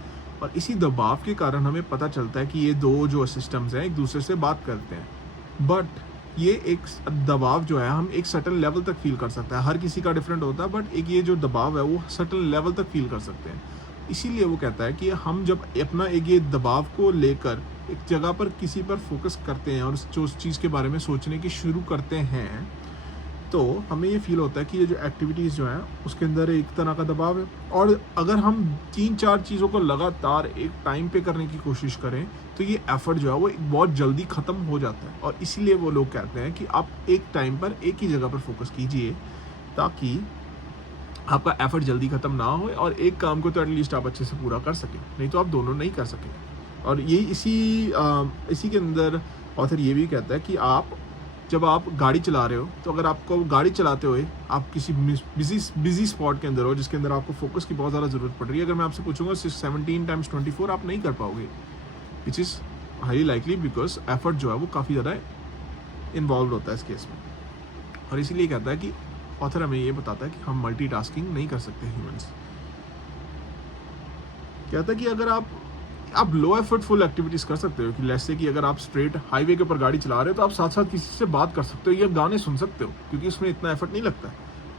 और इसी दबाव के कारण हमें पता चलता है कि ये 2 जो सिस्टम्स हैं एक दूसरे से बात करते हैं। बट ये एक दबाव जो है हम एक सर्टन लेवल तक फील कर सकते हैं, हर किसी का डिफरेंट होता है, बट एक ये जो दबाव है वो सर्टन लेवल तक फील कर सकते हैं। इसीलिए वो कहता है कि हम जब अपना एक ये दबाव को लेकर एक जगह पर किसी पर फोकस करते हैं और उस चीज़ के बारे में सोचने की शुरू करते हैं, तो हमें ये फील होता है कि ये जो एक्टिविटीज़ जो हैं उसके अंदर एक तरह का दबाव है, और अगर हम 3-4 चीज़ों को लगातार एक टाइम पे करने की कोशिश करें तो ये एफर्ट जो है वो बहुत जल्दी ख़त्म हो जाता है। और इसीलिए वो लोग कहते हैं कि आप एक टाइम पर एक ही जगह पर फोकस कीजिए, ताकि आपका एफर्ट जल्दी ख़त्म ना हो और एक काम को तो एटलीस्ट आप अच्छे से पूरा कर सकें, नहीं तो आप दोनों नहीं कर सकें। और ये इसी के अंदर ऑथर ये भी कहता है कि जब आप गाड़ी चला रहे हो, तो अगर आपको गाड़ी चलाते हुए आप किसी बिजी स्पॉट के अंदर हो जिसके अंदर आपको फोकस की बहुत ज़्यादा ज़रूरत पड़ रही है, अगर मैं आपसे पूछूंगा 17 टाइम्स 24 आप नहीं कर पाओगे, which is highly likely because effort जो है वो काफ़ी ज़्यादा इन्वॉल्व होता है इस केस में। और इसीलिए कहता है कि ऑथर हमें ये बताता है कि हम मल्टीटास्किंग नहीं कर सकते ह्यूमंस। कहता है कि अगर आप लो एफर्टफुल एक्टिविटीज़ कर सकते हो, कि जैसे कि अगर आप स्ट्रेट हाईवे के ऊपर गाड़ी चला रहे हो तो आप साथ साथ किसी से बात कर सकते हो या गाने सुन सकते हो, क्योंकि उसमें इतना एफर्ट नहीं लगता है।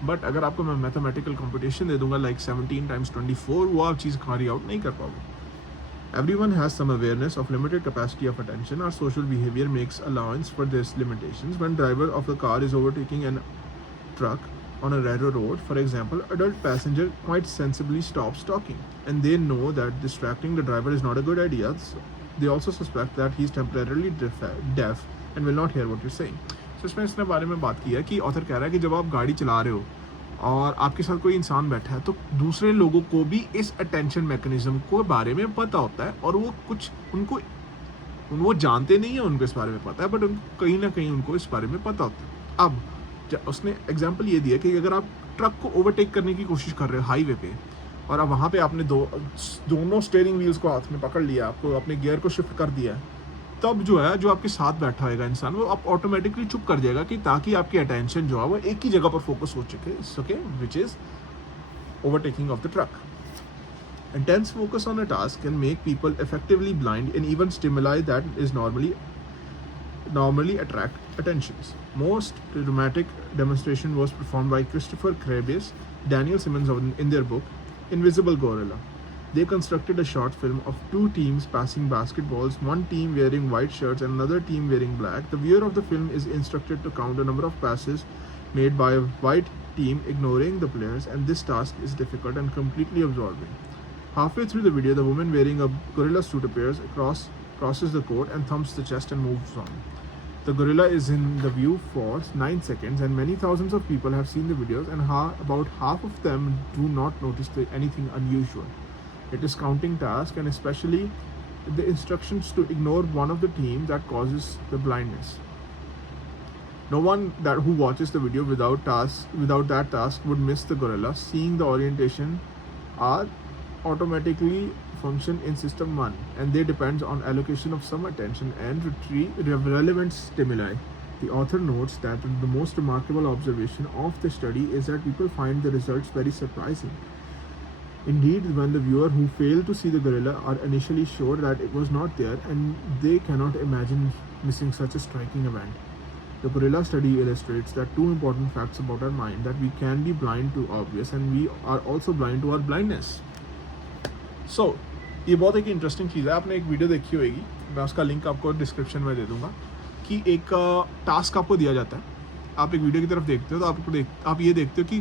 बट अगर आपको मैं मैथमेटिकल कंपटीशन दे दूंगा लाइक 17 टाइम्स 24, वो आप चीज़ कैरी आउट नहीं कर पाओगे। Everyone has some awareness of limited capacity of attention. Our social behavior makes allowance for these limitations. When driver of the car is overtaking a truck on a narrow road, for example, adult passenger quite sensibly stops talking, and they know that distracting the driver is not a good idea. So they also suspect that he is temporarily deaf and will not hear what you're saying. So इसमें इसने बारे में बात की है कि author कह रहा है कि जब आप गाड़ी चला रहे हो और आपके साथ कोई इंसान बैठा है, तो दूसरे लोगों को भी इस अटेंशन मैकेनिज्म को बारे में पता होता है, और वो जानते नहीं है, उनको इस बारे में पता है, बट कहीं ना कहीं उनको इस बारे में पता होता है। अब उसने एग्जांपल ये दिया कि अगर आप ट्रक को ओवरटेक करने की कोशिश कर रहे हो हाईवे पे, और अब वहाँ पे आपने दोनों स्टीयरिंग व्हील्स को हाथ में पकड़ लिया, आपको अपने गियर को शिफ्ट कर दिया, तब जो है जो आपके साथ बैठा होगा इंसान, वो आप ऑटोमेटिकली चुप कर जाएगा, कि ताकि आपकी अटेंशन जो है वो एक ही जगह पर फोकस हो सके, which is overtaking of the truck. Intense focus on a task can make people effectively blind and even stimuli that is normally attract attentions. Most dramatic demonstration was performed by Christopher Krebs, Daniel Simmons in their book Invisible Gorilla. They constructed a short film of two teams passing basketballs, one team wearing white shirts and another team wearing black. The viewer of the film is instructed to count the number of passes made by a white team, ignoring the players, and this task is difficult and completely absorbing. Halfway through the video, the woman wearing a gorilla suit appears, crosses the court and thumps the chest and moves on. The gorilla is in the view for 9 seconds, and many thousands of people have seen the videos, and about half of them do not notice anything unusual. It is counting task, and especially the instructions to ignore one of the team that causes the blindness. No one who watches the video without that task would miss the gorilla. Seeing the orientation are automatically function in system 1, and they depends on allocation of some attention and retrieve relevant stimuli. The author notes that the most remarkable observation of the study is that people find the results very surprising. Indeed, when the viewer who failed to see the gorilla are initially sure that it was not there, and they cannot imagine missing such a striking event. The gorilla study illustrates that two important facts about our mind: that we can be blind to obvious, and we are also blind to our blindness. So, ये बहुत एक interesting चीज़ है। आपने एक video देखी होगी, मैं उसका लिंक आपको डिस्क्रिप्शन में दे दूंगा, कि एक टास्क आपको दिया जाता है, आप एक वीडियो की तरफ देखते हो, तो आप ये देखते हो कि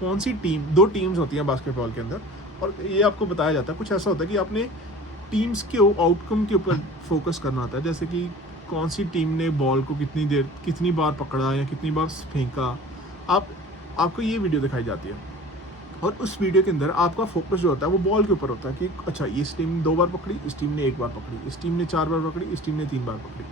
कौन सी टीम, 2 टीम्स होती हैं बास्केटबॉल के अंदर, और ये आपको बताया जाता है, कुछ ऐसा होता है कि आपने टीम्स के आउटकम के ऊपर फोकस करना होता है, जैसे कि कौन सी टीम ने बॉल को कितनी बार पकड़ा या कितनी बार फेंका, आपको ये वीडियो दिखाई जाती है। और उस वीडियो के अंदर आपका फोकस जो होता है वो बॉल के ऊपर होता है, कि अच्छा इस टीम ने 2 बार पकड़ी, इस टीम ने 1 बार पकड़ी, इस टीम ने 4 बार पकड़ी, इस टीम ने 3 बार पकड़ी।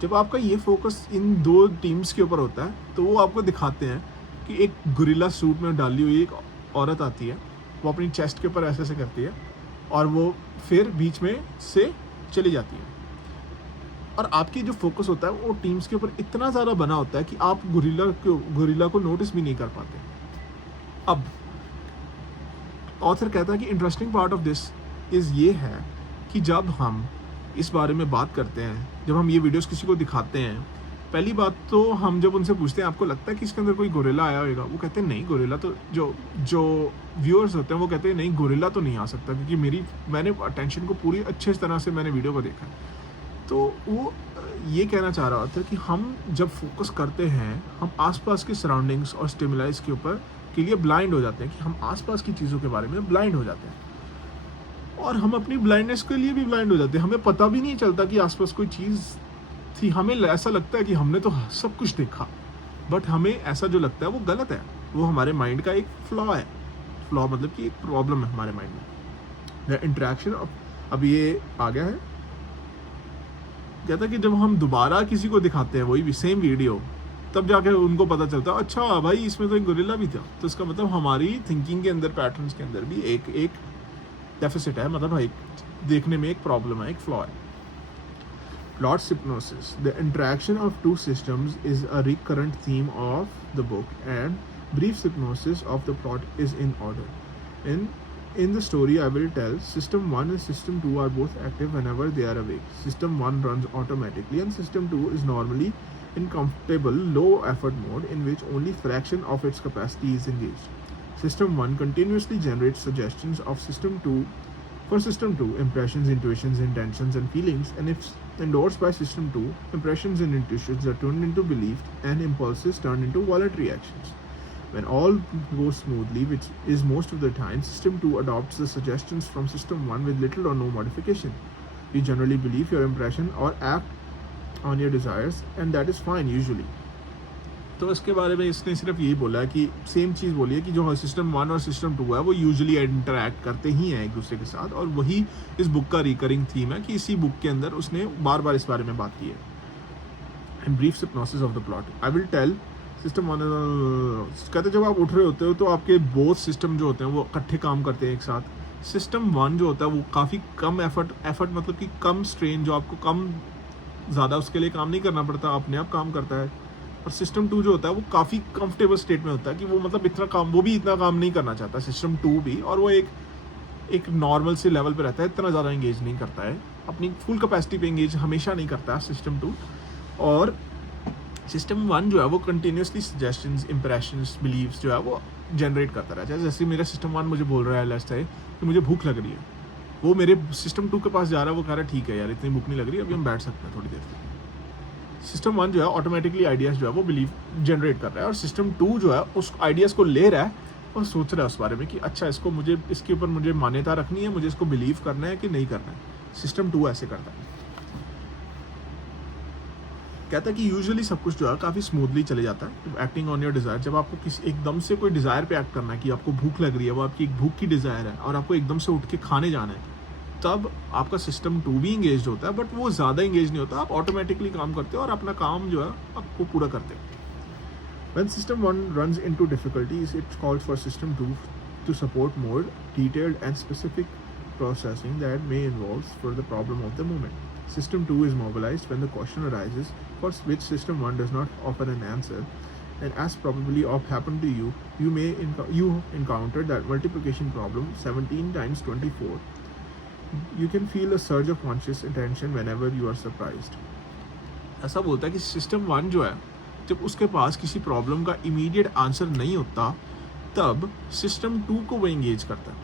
जब आपका ये फोकस इन 2 टीम्स के ऊपर होता है, तो वो आपको दिखाते हैं कि एक गोरिल्ला सूट में डाली हुई एक औरत आती है, वो अपनी चेस्ट के ऊपर ऐसे करती है, और वो फिर बीच में से चली जाती है, और आपकी जो फोकस होता है वो टीम्स के ऊपर इतना ज़्यादा बना होता है कि आप गोरिल्ला को नोटिस भी नहीं कर पाते। अब ऑथर कहता है कि interesting part of this is ये है कि जब हम इस बारे में बात करते हैं, जब हम ये वीडियोस किसी को दिखाते हैं, पहली बात तो हम जब उनसे पूछते हैं आपको लगता है कि इसके अंदर कोई गोरिल्ला आया होगा, वो कहते हैं नहीं गोरिल्ला तो जो व्यूअर्स होते हैं वो कहते हैं नहीं गोरिल्ला तो नहीं आ सकता, क्योंकि मैंने अटेंशन को पूरी अच्छे तरह से मैंने वीडियो को देखा। तो वो ये कहना चाह रहा था कि हम जब फोकस करते हैं हम आसपास के सराउंडिंग्स और स्टिमुलाइज के ऊपर के लिए ब्लाइंड हो जाते हैं, कि हम आसपास की चीज़ों के बारे में ब्लाइंड हो जाते हैं और हम अपनी ब्लाइंडनेस के लिए भी ब्लाइंड हो जाते हैं। हमें पता भी नहीं चलता कि आसपास कोई चीज़ थी। हमें ऐसा लगता है कि हमने तो सब कुछ देखा, बट हमें ऐसा जो लगता है वो गलत है। वो हमारे माइंड का एक फ्लॉ है। फ्लॉ मतलब कि एक प्रॉब्लम है हमारे माइंड में। द इंटरेक्शन ऑफ, अब ये आ गया है, कहता है कि जब हम दोबारा किसी को दिखाते हैं वही भी सेम वीडियो, तब जाके उनको पता चलता है अच्छा भाई इसमें तो एक गोरिल्ला भी था। तो इसका मतलब हमारी थिंकिंग के अंदर, पैटर्न्स के अंदर भी एक डेफिसिट है, मतलब एक देखने में एक प्रॉब्लम है, एक फ्लॉ है। Plot hypnosis. The interaction of two systems is a recurrent theme of the book, and brief hypnosis of the plot is in order. In the story I will tell, System 1 and System 2 are both active whenever they are awake. System 1 runs automatically and System 2 is normally in comfortable low effort mode in which only fraction of its capacity is engaged. System 1 continuously generates suggestions of System 2 for System 2, impressions, intuitions, intentions and feelings, and if endorsed by System 2, impressions and intuitions are turned into beliefs and impulses turned into voluntary actions. When all goes smoothly, which is most of the time, System 2 adopts the suggestions from System 1 with little or no modification. You generally believe your impression or act on your desires, and that is fine usually. तो इसके बारे में इसने सिर्फ यही बोला है कि सेम चीज़ बोली है कि जो सिस्टम 1 और सिस्टम 2 है वो यूजुअली इंटरैक्ट करते ही हैं एक दूसरे के साथ, और वही इस बुक का रिकरिंग थीम है कि इसी बुक के अंदर उसने बार बार इस बारे में बात की है। And brief hypnosis of the plot I will tell. System 1 कहते जब आप उठ रहे होते हो तो आपके बोथ सिस्टम जो होते हैं वो इकट्ठे काम करते हैं एक साथ। सिस्टम 1 जो होता है वो काफ़ी कम एफर्ट मतलब कि कम स्ट्रेन, जो आपको कम ज़्यादा उसके लिए काम नहीं करना पड़ता, अपने आप काम करता है। और सिस्टम 2 जो होता है वो काफ़ी कंफर्टेबल स्टेट में होता है कि वो मतलब इतना काम, वो भी इतना काम नहीं करना चाहता सिस्टम 2 भी, और वो एक नॉर्मल से लेवल पे रहता है, इतना ज़्यादा इंगेज नहीं करता है, अपनी फुल कैपेसिटी पे इंगेज हमेशा नहीं करता है सिस्टम 2। और सिस्टम 1 जो है वो कंटिन्यूसली सजेशंस, इंप्रेशंस, बिलीव्स जो है वो जनरेट करता रहता है। जैसे मेरा सिस्टम 1 मुझे बोल रहा है लेट्स से कि मुझे भूख लग रही है, वो मेरे सिस्टम 2 के पास जा रहा है, वो कह रहा है ठीक है यार इतनी भूख नहीं लग रही, अभी हम बैठ सकते हैं थोड़ी देर। सिस्टम 1 जो है ऑटोमेटिकली आइडियाज़ जो है वो बिलीव जनरेट कर रहा है, और सिस्टम 2 जो है उस आइडियाज़ को ले रहा है और सोच रहा है उस बारे में कि अच्छा इसको मुझे, इसके ऊपर मुझे मान्यता रखनी है, मुझे इसको बिलीव करना है कि नहीं करना है। सिस्टम 2 ऐसे करता है। कहता है कि यूजुअली सब कुछ जो है काफ़ी स्मूथली चले जाता है एक्टिंग ऑन योर डिज़ायर। जब आपको किसी एकदम से कोई डिज़ायर पे एक्ट करना है कि आपको भूख लग रही है, वो आपकी एक भूख की डिज़ायर है और आपको एकदम से उठ के खाने जाना है, तब आपका सिस्टम 2 भी इंगेज होता है, बट वो ज़्यादा इंगेज नहीं होता। आप ऑटोमेटिकली काम करते हो और अपना काम जो है आपको पूरा करते हो। When System 1 runs into difficulties, it calls for System 2 to support more detailed and specific processing that may involve for the problem of the moment. System 2 is mobilized when the question arises for which System 1 does not offer an answer, and as probably happened to you, you encounter that multiplication problem 17 times 24. You can feel a surge of conscious attention whenever you are surprised. ऐसा बोलता है कि system 1 जो है जब उसके पास किसी problem का इमीडिएट आंसर नहीं होता, तब सिस्टम 2 को वो इंगेज करता है।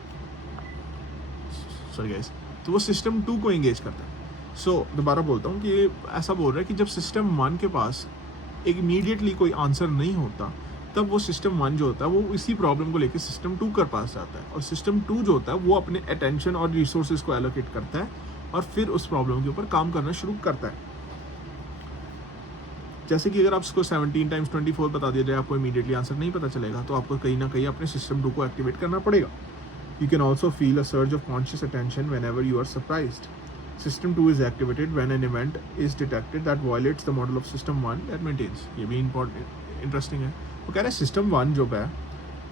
सॉरी गाइस, तो वो सिस्टम 2 को इंगेज करता है। दोबारा बोलता हूँ कि ऐसा बोल रहा है कि जब सिस्टम 1 के पास इमीडिएटली कोई आंसर नहीं होता, तब वो सिस्टम 1 जो होता है वो इसी प्रॉब्लम को लेकर सिस्टम 2 के पास जाता है, और सिस्टम 2 जो होता है वो अपने अटेंशन और रिसोर्सेज को एलोकेट करता है और फिर उस प्रॉब्लम के ऊपर काम करना शुरू करता है। जैसे कि अगर आप इसको 17 टाइम्स 24 बता दिया जाए, आपको इमीडिएटली आंसर नहीं पता चलेगा, तो आपको कहीं ना कहीं अपने सिस्टम 2 को एक्टिवेट करना पड़ेगा। You can also feel a surge of conscious attention whenever you are surprised. System 2 is activated when an event is detected that violates the model of System 1 that maintains. ये भी interesting है। वो कह रहा है system 1 जो है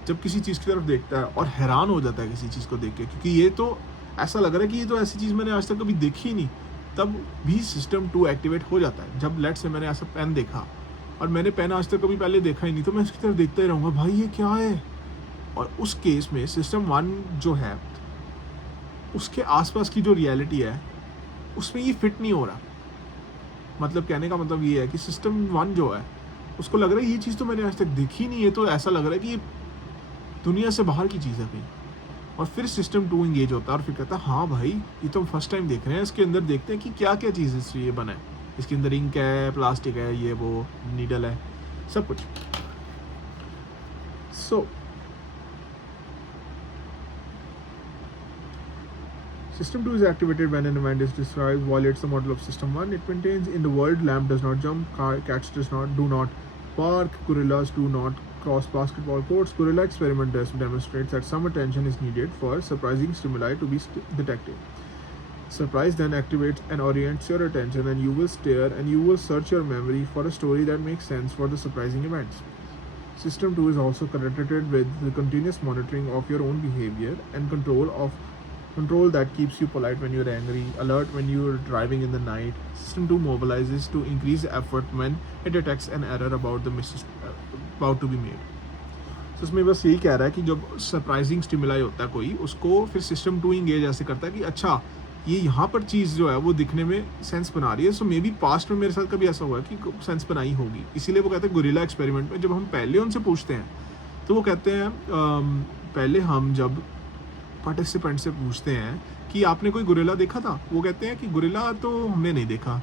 जब किसी चीज़ की तरफ देखता है और हैरान हो जाता है किसी चीज़ को देख के, क्योंकि ये तो ऐसा लग रहा है कि ये तो ऐसी चीज़ मैंने आज तक कभी देखी ही नहीं, तब भी सिस्टम 2 एक्टिवेट हो जाता है। जब लेट से मैंने ऐसा पेन देखा और मैंने पेन आज तक कभी पहले देखा ही नहीं, तो मैं इसकी तरफ देखता ही रहूँगा, भाई ये क्या है। और उस केस में सिस्टम 1 जो है उसके आसपास की जो रियलिटी है उसमें ये फिट नहीं हो रहा। मतलब कहने का मतलब ये है कि सिस्टम 1 जो है उसको लग रहा है ये चीज़ तो मैंने आज तक देखी नहीं है, तो ऐसा लग रहा है कि ये दुनिया से बाहर की चीज़ है कहीं। और फिर सिस्टम 2 इंगेज होता है और फिर कहता है हाँ भाई ये तो हम फर्स्ट टाइम देख रहे हैं, इसके अंदर देखते हैं कि क्या क्या चीज़ इससे ये बना है। इसके अंदर इंक है, प्लास्टिक है, ये वो नीडल है, सब कुछ. सो System 2 is activated when an event is described violates the model of System 1. It maintains in the world lamp does not jump, cats do not bark, gorillas do not cross basketball courts. Gorilla experiment demonstrates that some attention is needed for surprising stimuli to be detected. Surprise then activates and orients your attention, and you will stare and you will search your memory for a story that makes sense for the surprising events. System 2 is also credited with the continuous monitoring of your own behavior and control that keeps you polite when you're angry, alert when you're driving in the night. System 2 mobilizes to increase effort when it detects an error about to be made. तो इसमें बस यही कह रहा है कि जब surprising stimuli होता है कोई, उसको फिर सिस्टम 2 इंगेज ऐसे करता है कि अच्छा ये यहाँ पर चीज़ जो है वो दिखने में सेंस बना रही है. सो मे बी पास्ट में मेरे साथ कभी ऐसा हुआ है कि सेंस बनाई होगी. इसीलिए वो कहते हैं गोरिल्ला एक्सपेरिमेंट में जब हम पहले उनसे पूछते हैं तो वो कहते हैं पहले हम जब पार्टिसिपेंट से पूछते हैं कि आपने कोई गोरिल्ला देखा था, वो कहते हैं कि गोरिल्ला तो हमने नहीं देखा.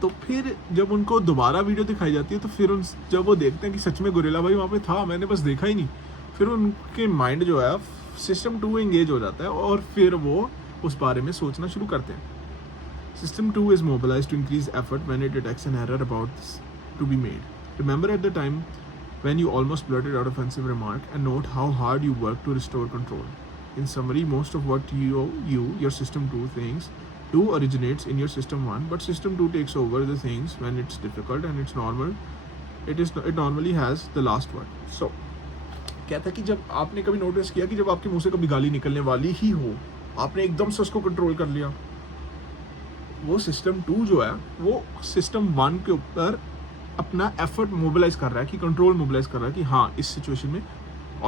तो फिर जब उनको दोबारा वीडियो दिखाई जाती है तो फिर जब वो देखते हैं कि सच में गोरिल्ला भाई वहाँ पे था, मैंने बस देखा ही नहीं, फिर उनके माइंड जो है सिस्टम 2 एंगेज हो जाता है और फिर वो उस बारे में सोचना शुरू करते हैं. System 2 is mobilised to increase effort when it detects an error about to be made. Remember at the time when you almost blurted out offensive remark, and note how hard you work to restore control. In summary, most of what your system 2 thinks do originates in your system 1, but system 2 takes over the things when it's difficult, and it's normal. It normally has the last word. So कहता है कि जब आपने कभी notice किया कि जब आपके मुंह से कभी गाली निकलने वाली ही हो, आपने एकदम से उसको कंट्रोल कर लिया, वो सिस्टम 2 जो है वो सिस्टम 1 के ऊपर अपना एफर्ट मोबिलाइज कर रहा है, कि कंट्रोल मोबिलाइज कर रहा है कि हाँ इस सिचुएशन में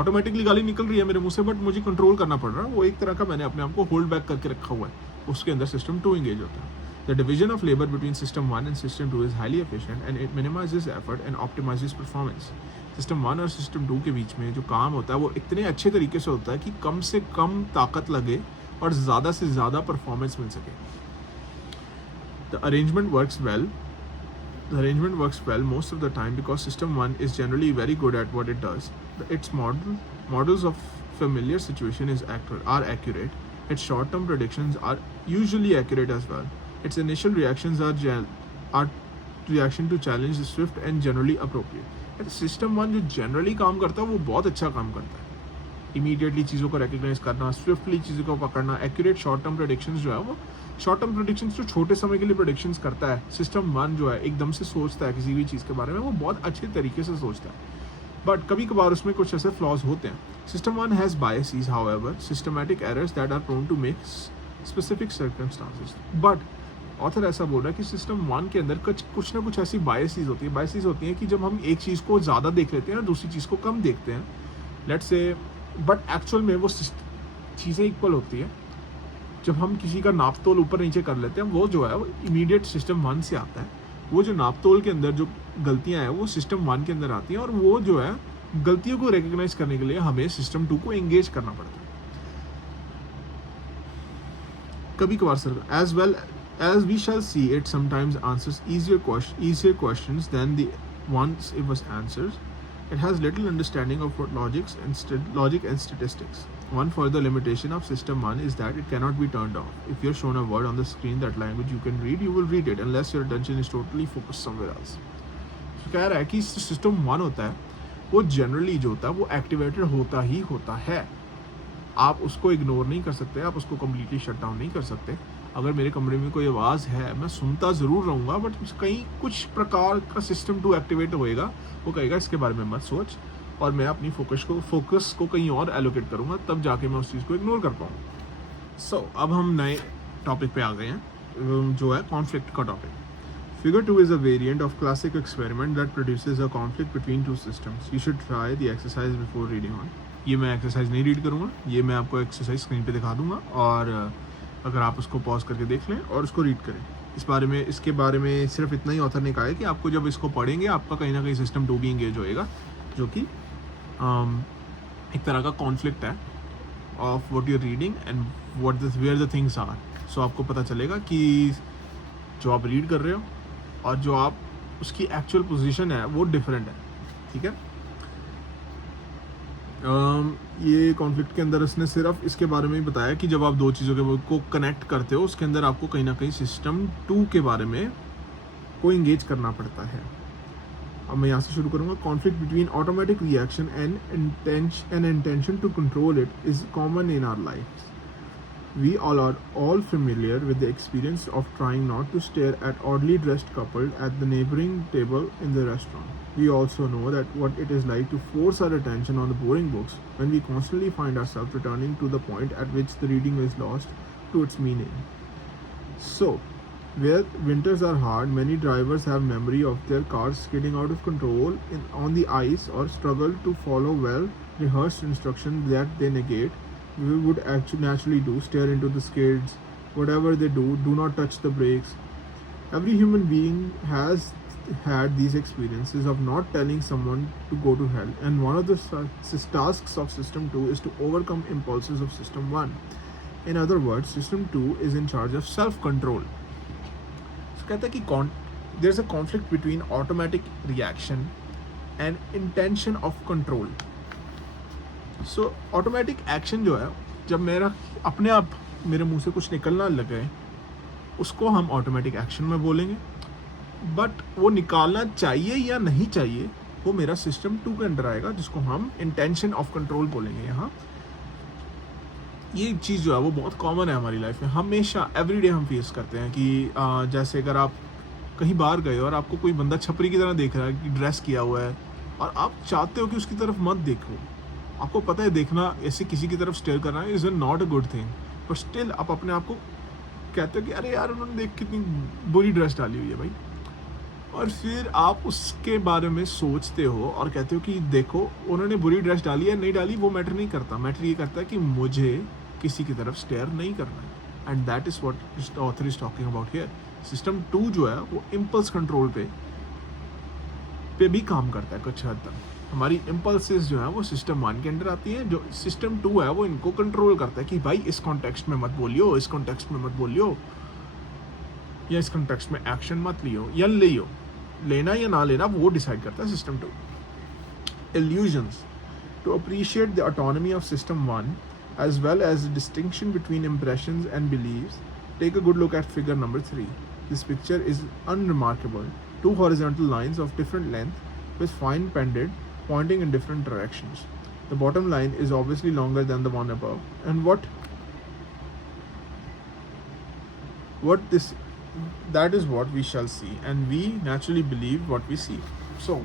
ऑटोमेटिकली गाली निकल रही है मेरे मुंह से, बट मुझे कंट्रोल करना पड़ रहा है. वो एक तरह का मैंने अपने आप को होल्ड बैक करके रखा हुआ है, उसके अंदर सिस्टम 2 इंगेज होता है. The division of labour between system 1 and system 2 is highly efficient and it minimises effort and optimises performance. System 1 और सिस्टम 2 के बीच में जो काम होता है वो इतने अच्छे तरीके से होता है कि कम से कम ताकत लगे और ज़्यादा से ज़्यादा परफॉर्मेंस मिल सके. The arrangement works well. The arrangement works well most of the time because system 1 is generally very good at what it does. Its models of familiar situation are accurate. Its short-term predictions are usually accurate as well. Its initial reactions are reaction to challenge is swift and generally appropriate. System 1 जो generally काम करता है वो बहुत अच्छा काम करता है. इमीडिएटली चीज़ों को रिकग्नाइज करना, स्विफ्टली चीज़ों को पकड़ना, एक्यूरेट शॉर्ट टर्म प्रेडिक्शंस जो है वो शॉर्ट टर्म प्रेडिक्शंस जो छोटे समय के लिए प्रेडिक्शंस करता है, सिस्टम 1 जो है एकदम से सोचता है किसी भी चीज़ के बारे में, वो बहुत अच्छे तरीके से सोचता है. बट कभी कभार उसमें कुछ ऐसे फ्लॉज होते हैं. System 1 has biases, however systematic errors that are prone to make specific circumstances. But author ऐसा बोल रहा है कि सिस्टम 1 के अंदर कुछ ना कुछ ऐसी बायसेस होती हैं कि जब हम एक चीज़ को ज़्यादा देख लेते हैं और दूसरी चीज़ को कम देखते हैं, लेट्स से, बट एक्चुअल में वो चीज़ें इक्वल होती है. जब हम किसी का नापतोल ऊपर नीचे कर लेते हैं, वो जो है वो इमीडिएट सिस्टम 1 से आता है. वो जो नापतोल के अंदर जो गलतियां हैं वो सिस्टम 1 के अंदर आती हैं, और वो जो है गलतियों को रिकग्नाइज करने के लिए हमें सिस्टम 2 को एंगेज करना पड़ता है. कभी कभार sir as well as we shall see it sometimes answers easier questions than the ones it was answers. It has little understanding of logic and statistics. One further limitation of system 1 is that it cannot be turned off. If you're shown a word on the screen that language you can read, you will read it unless your attention is totally focused somewhere else. तो कह रहा है कि system 1 होता है वो generally जो होता है वो एक्टिवेटेड होता ही होता है. आप उसको इग्नोर नहीं कर सकते, आप उसको कम्प्लीटली शट डाउन नहीं कर सकते. अगर मेरे कमरे में कोई आवाज़ है मैं सुनता ज़रूर रहूँगा, बट कहीं कुछ प्रकार का सिस्टम 2 एक्टिवेट होएगा, वो कहेगा इसके बारे में मत सोच, और मैं अपनी फोकस को कहीं और एलोकेट करूँगा, तब जाके मैं उस चीज़ को इग्नोर कर पाऊँगा. सो अब हम नए टॉपिक पे आ गए हैं जो है कॉन्फ्लिक्ट का topic. Figure 2 is a variant of classic experiment that produces a conflict between two systems. You should try the exercise before reading on. ये मैं एक्सरसाइज नहीं रीड करूँगा, ये मैं आपको एक्सरसाइज स्क्रीन पे दिखा दूँगा, और अगर आप उसको पॉज करके देख लें और उसको रीड करें. इसके बारे में सिर्फ इतना ही ऑथर ने कहा है कि आपको जब इसको पढ़ेंगे आपका कहीं ना कहीं सिस्टम 2 भी इंगेज होएगा, जो कि एक तरह का कॉन्फ्लिक्ट है of what you are reading and where the things are. So आपको पता चलेगा कि जो आप रीड कर रहे हो और जो आप उसकी एक्चुअल पोजीशन है वो डिफरेंट है, ठीक है। ये कॉन्फ्लिक्ट के अंदर इसने सिर्फ इसके बारे में ही बताया कि जब आप दो चीज़ों को कनेक्ट करते हो उसके अंदर आपको कहीं ना कहीं सिस्टम 2 के बारे में को इंगेज करना पड़ता है। अब मैं यहाँ से शुरू करूँगा। Conflict between automatic reaction and intention to control it is common in our life. We all are all familiar with the experience of trying not to stare at oddly dressed couple at the neighboring table in the restaurant. We also know that what it is like to force our attention on the boring books when we constantly find ourselves returning to the point at which the reading is lost to its meaning. So, where winters are hard, many drivers have memory of their cars skidding out of control on the ice or struggle to follow well-rehearsed instructions that they negate. We would actually naturally do, stare into the skids, whatever they do not touch the brakes. Every human being has had these experiences of not telling someone to go to hell, and one of the tasks of system 2 is to overcome impulses of system 1. In other words, system 2 is in charge of self control. So कहता है कि there's a conflict between automatic reaction and intention of control. So automatic action जो है, जब मेरा अपने आप मेरे मुंह से कुछ निकलना लगे उसको हम ऑटोमेटिक एक्शन में बोलेंगे, बट वो निकालना चाहिए या नहीं चाहिए वो मेरा सिस्टम 2 के अंडर आएगा, जिसको हम इंटेंशन ऑफ कंट्रोल बोलेंगे। यहाँ ये चीज़ जो है वो बहुत कॉमन है हमारी लाइफ में, हमेशा एवरीडे हम फेस करते हैं कि जैसे अगर आप कहीं बाहर गए और आपको कोई बंदा छपरी की तरह देख रहा है कि ड्रेस किया हुआ है और आप चाहते हो कि उसकी तरफ मत देखो, आपको पता है देखना ऐसे किसी की तरफ स्टेयर करना is not a good thing, पर स्टिल आप अपने आप को कहते हो कि अरे यार उन्होंने देख कितनी बुरी ड्रेस डाली हुई है भाई, और फिर आप उसके बारे में सोचते हो और कहते हो कि देखो उन्होंने बुरी ड्रेस डाली है नहीं डाली वो मैटर नहीं करता, मैटर ये करता है कि मुझे किसी की तरफ स्टेयर नहीं करना है। And that is what author is talking about here. System 2 जो है वो इम्पल्स कंट्रोल पे भी काम करता है कुछ हद तक। हमारी इम्पल्सेस जो है वो सिस्टम 1 के अंडर आती हैं, जो सिस्टम 2 है वो इनको कंट्रोल करता है कि भाई इस कॉन्टेक्स्ट में मत बोलियो, इस कॉन्टेक्स्ट में मत बोलियो, या इस कॉन्टेक्स्ट में एक्शन मत लियो या लियो, लेना या ना लेना वो डिसाइड करता है system 2। Illusions to appreciate the autonomy of system 1 as well as the distinction between impressions and beliefs, take a good look at figure number 3. This picture is unremarkable. 2 horizontal lines of different length with fine pendant pointing in different directions. The bottom line is obviously longer than the one above, and that is what we shall see, and we naturally believe what we see. So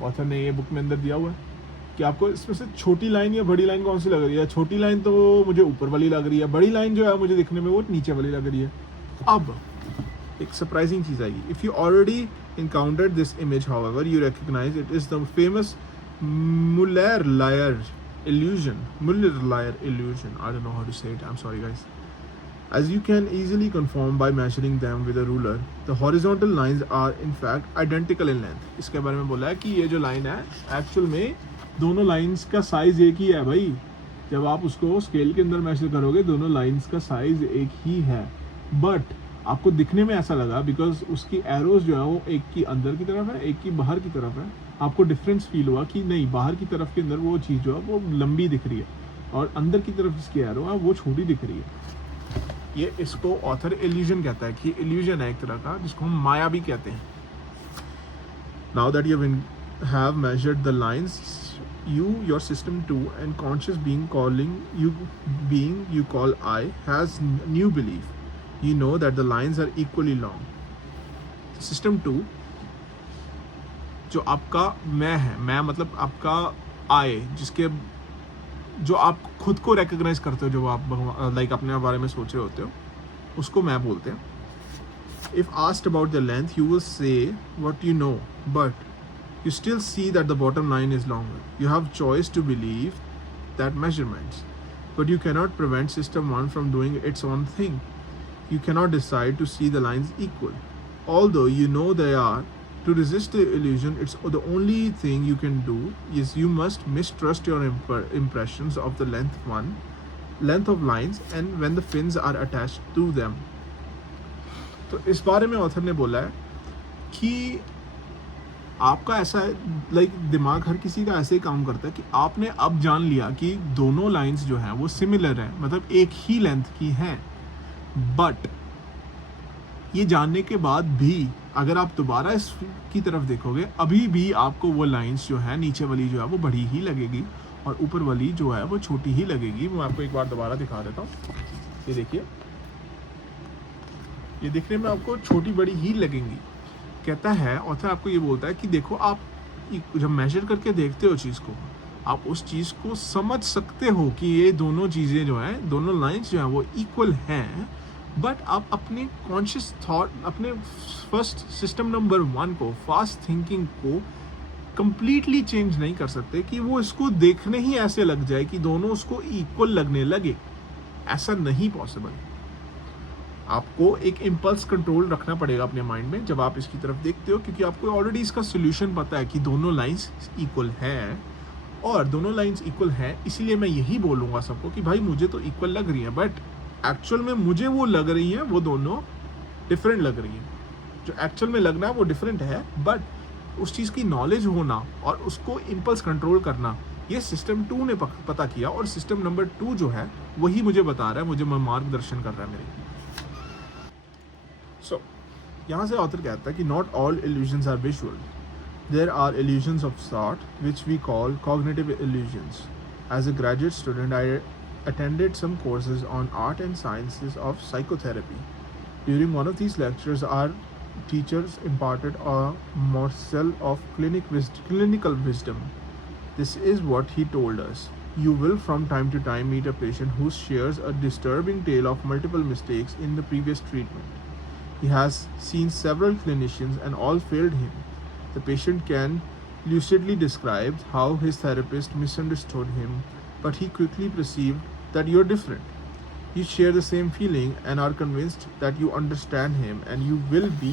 author ने ये book में अंदर दिया हुआ है कि आपको इसमें से छोटी लाइन या बड़ी लाइन कौन सी लग रही है। छोटी लाइन तो मुझे ऊपर वाली लग रही है, बड़ी लाइन जो है मुझे दिखने में वो नीचे वाली लग रही है। अब एक सरप्राइजिंग चीज़ आएगी। If you already encountered this image, however, you recognize it is the famous Muller-Lyer illusion. Muller-Lyer illusion. I don't know how to say it. I'm sorry, guys. As you can easily confirm by measuring them with a ruler, the horizontal lines are in fact identical in length. इसके बारे में बोला है कि ये जो line है actual में दोनों लाइंस का साइज एक ही है भाई। जब आप उसको स्केल के अंदर मेजर करोगे दोनों लाइंस का साइज एक ही है, बट आपको दिखने में ऐसा लगा बिकॉज उसकी एरोज जो है वो एक की अंदर की तरफ है एक की बाहर की तरफ है। आपको डिफरेंस फील हुआ कि नहीं बाहर की तरफ के अंदर वो चीज़ जो है वो लंबी दिख रही है और अंदर की तरफ जिसकी एरो है वो छोटी दिख रही है। ये इसको ऑथर इल्यूजन कहता है कि इल्यूजन है एक तरह का जिसको हम माया भी कहते हैं। Now that you have measured the lines, your system 2 and conscious being you call I has new belief. You know that the lines are equally long. System 2 जो आपका मैं है, मैं मतलब आपका I, जिसके जो आप खुद को रिकॉग्नाइज करते हो, जो आप लाइक अपने बारे में सोच रहे होते हो, उसको मैं बोलते हैं। If asked about the length, you will say what you know, but you still see that the bottom line is longer. You have choice to believe that measurements, but you cannot prevent system 1 from doing its own thing. You cannot decide to see the lines equal. Although you know they are, to resist the illusion, it's the only thing you can do is you must mistrust your impressions of the length of lines and when the fins are attached to them. तो इस बारे में author ने बोला है कि आपका ऐसा लाइक दिमाग हर किसी का ऐसे ही काम करता है कि आपने अब जान लिया कि दोनों लाइंस जो हैं वो सिमिलर हैं, मतलब एक ही लेंथ की हैं, बट ये जानने के बाद भी अगर आप दोबारा इसकी तरफ देखोगे अभी भी आपको वो लाइंस जो है नीचे वाली जो है वो बड़ी ही लगेगी और ऊपर वाली जो है वो छोटी ही लगेगी। मैं आपको एक बार दोबारा दिखा देता हूँ। ये देखिए, ये दिखने में आपको छोटी बड़ी ही लगेंगी। कहता है ऑथर आपको ये बोलता है कि देखो, आप जब मेजर करके देखते हो चीज़ को, आप उस चीज़ को समझ सकते हो कि ये दोनों चीज़ें जो हैं, दोनों लाइंस जो हैं वो इक्वल हैं, बट आप अपने कॉन्शियस थॉट, अपने फर्स्ट सिस्टम नंबर 1 को, फास्ट थिंकिंग को कंप्लीटली चेंज नहीं कर सकते कि वो इसको देखने ही ऐसे लग जाए कि दोनों उसको इक्वल लगने लगे। ऐसा नहीं पॉसिबल। आपको एक इम्पल्स कंट्रोल रखना पड़ेगा अपने माइंड में जब आप इसकी तरफ देखते हो, क्योंकि आपको ऑलरेडी इसका सोल्यूशन पता है कि दोनों लाइंस इक्वल हैं और दोनों लाइंस इक्वल हैं, इसीलिए मैं यही बोलूँगा सबको कि भाई मुझे तो इक्वल लग रही है, बट एक्चुअल में मुझे वो लग रही हैं वो दोनों डिफरेंट लग रही हैं। जो एक्चुअल में लगना है वो डिफरेंट है, बट उस चीज़ की नॉलेज होना और उसको इम्पल्स कंट्रोल करना, ये सिस्टम 2 ने पता किया, और सिस्टम नंबर 2 जो है वही मुझे बता रहा है, मुझे मार्गदर्शन कर रहा है मेरे। सो यहाँ से ऑथर कहता है कि not all illusions are visual, there are illusions of thought which we call cognitive illusions. As a graduate student I attended some courses on art and sciences of psychotherapy. During one of these lectures, our teachers imparted a morsel of clinical wisdom. This is what he told us. You will from time to time meet a patient who shares a disturbing tale of multiple mistakes in the previous treatment. He has seen several clinicians and all failed him. The patient can lucidly describe how his therapist misunderstood him, but he quickly perceived that you're different. You share the same feeling and are convinced that you understand him and you will be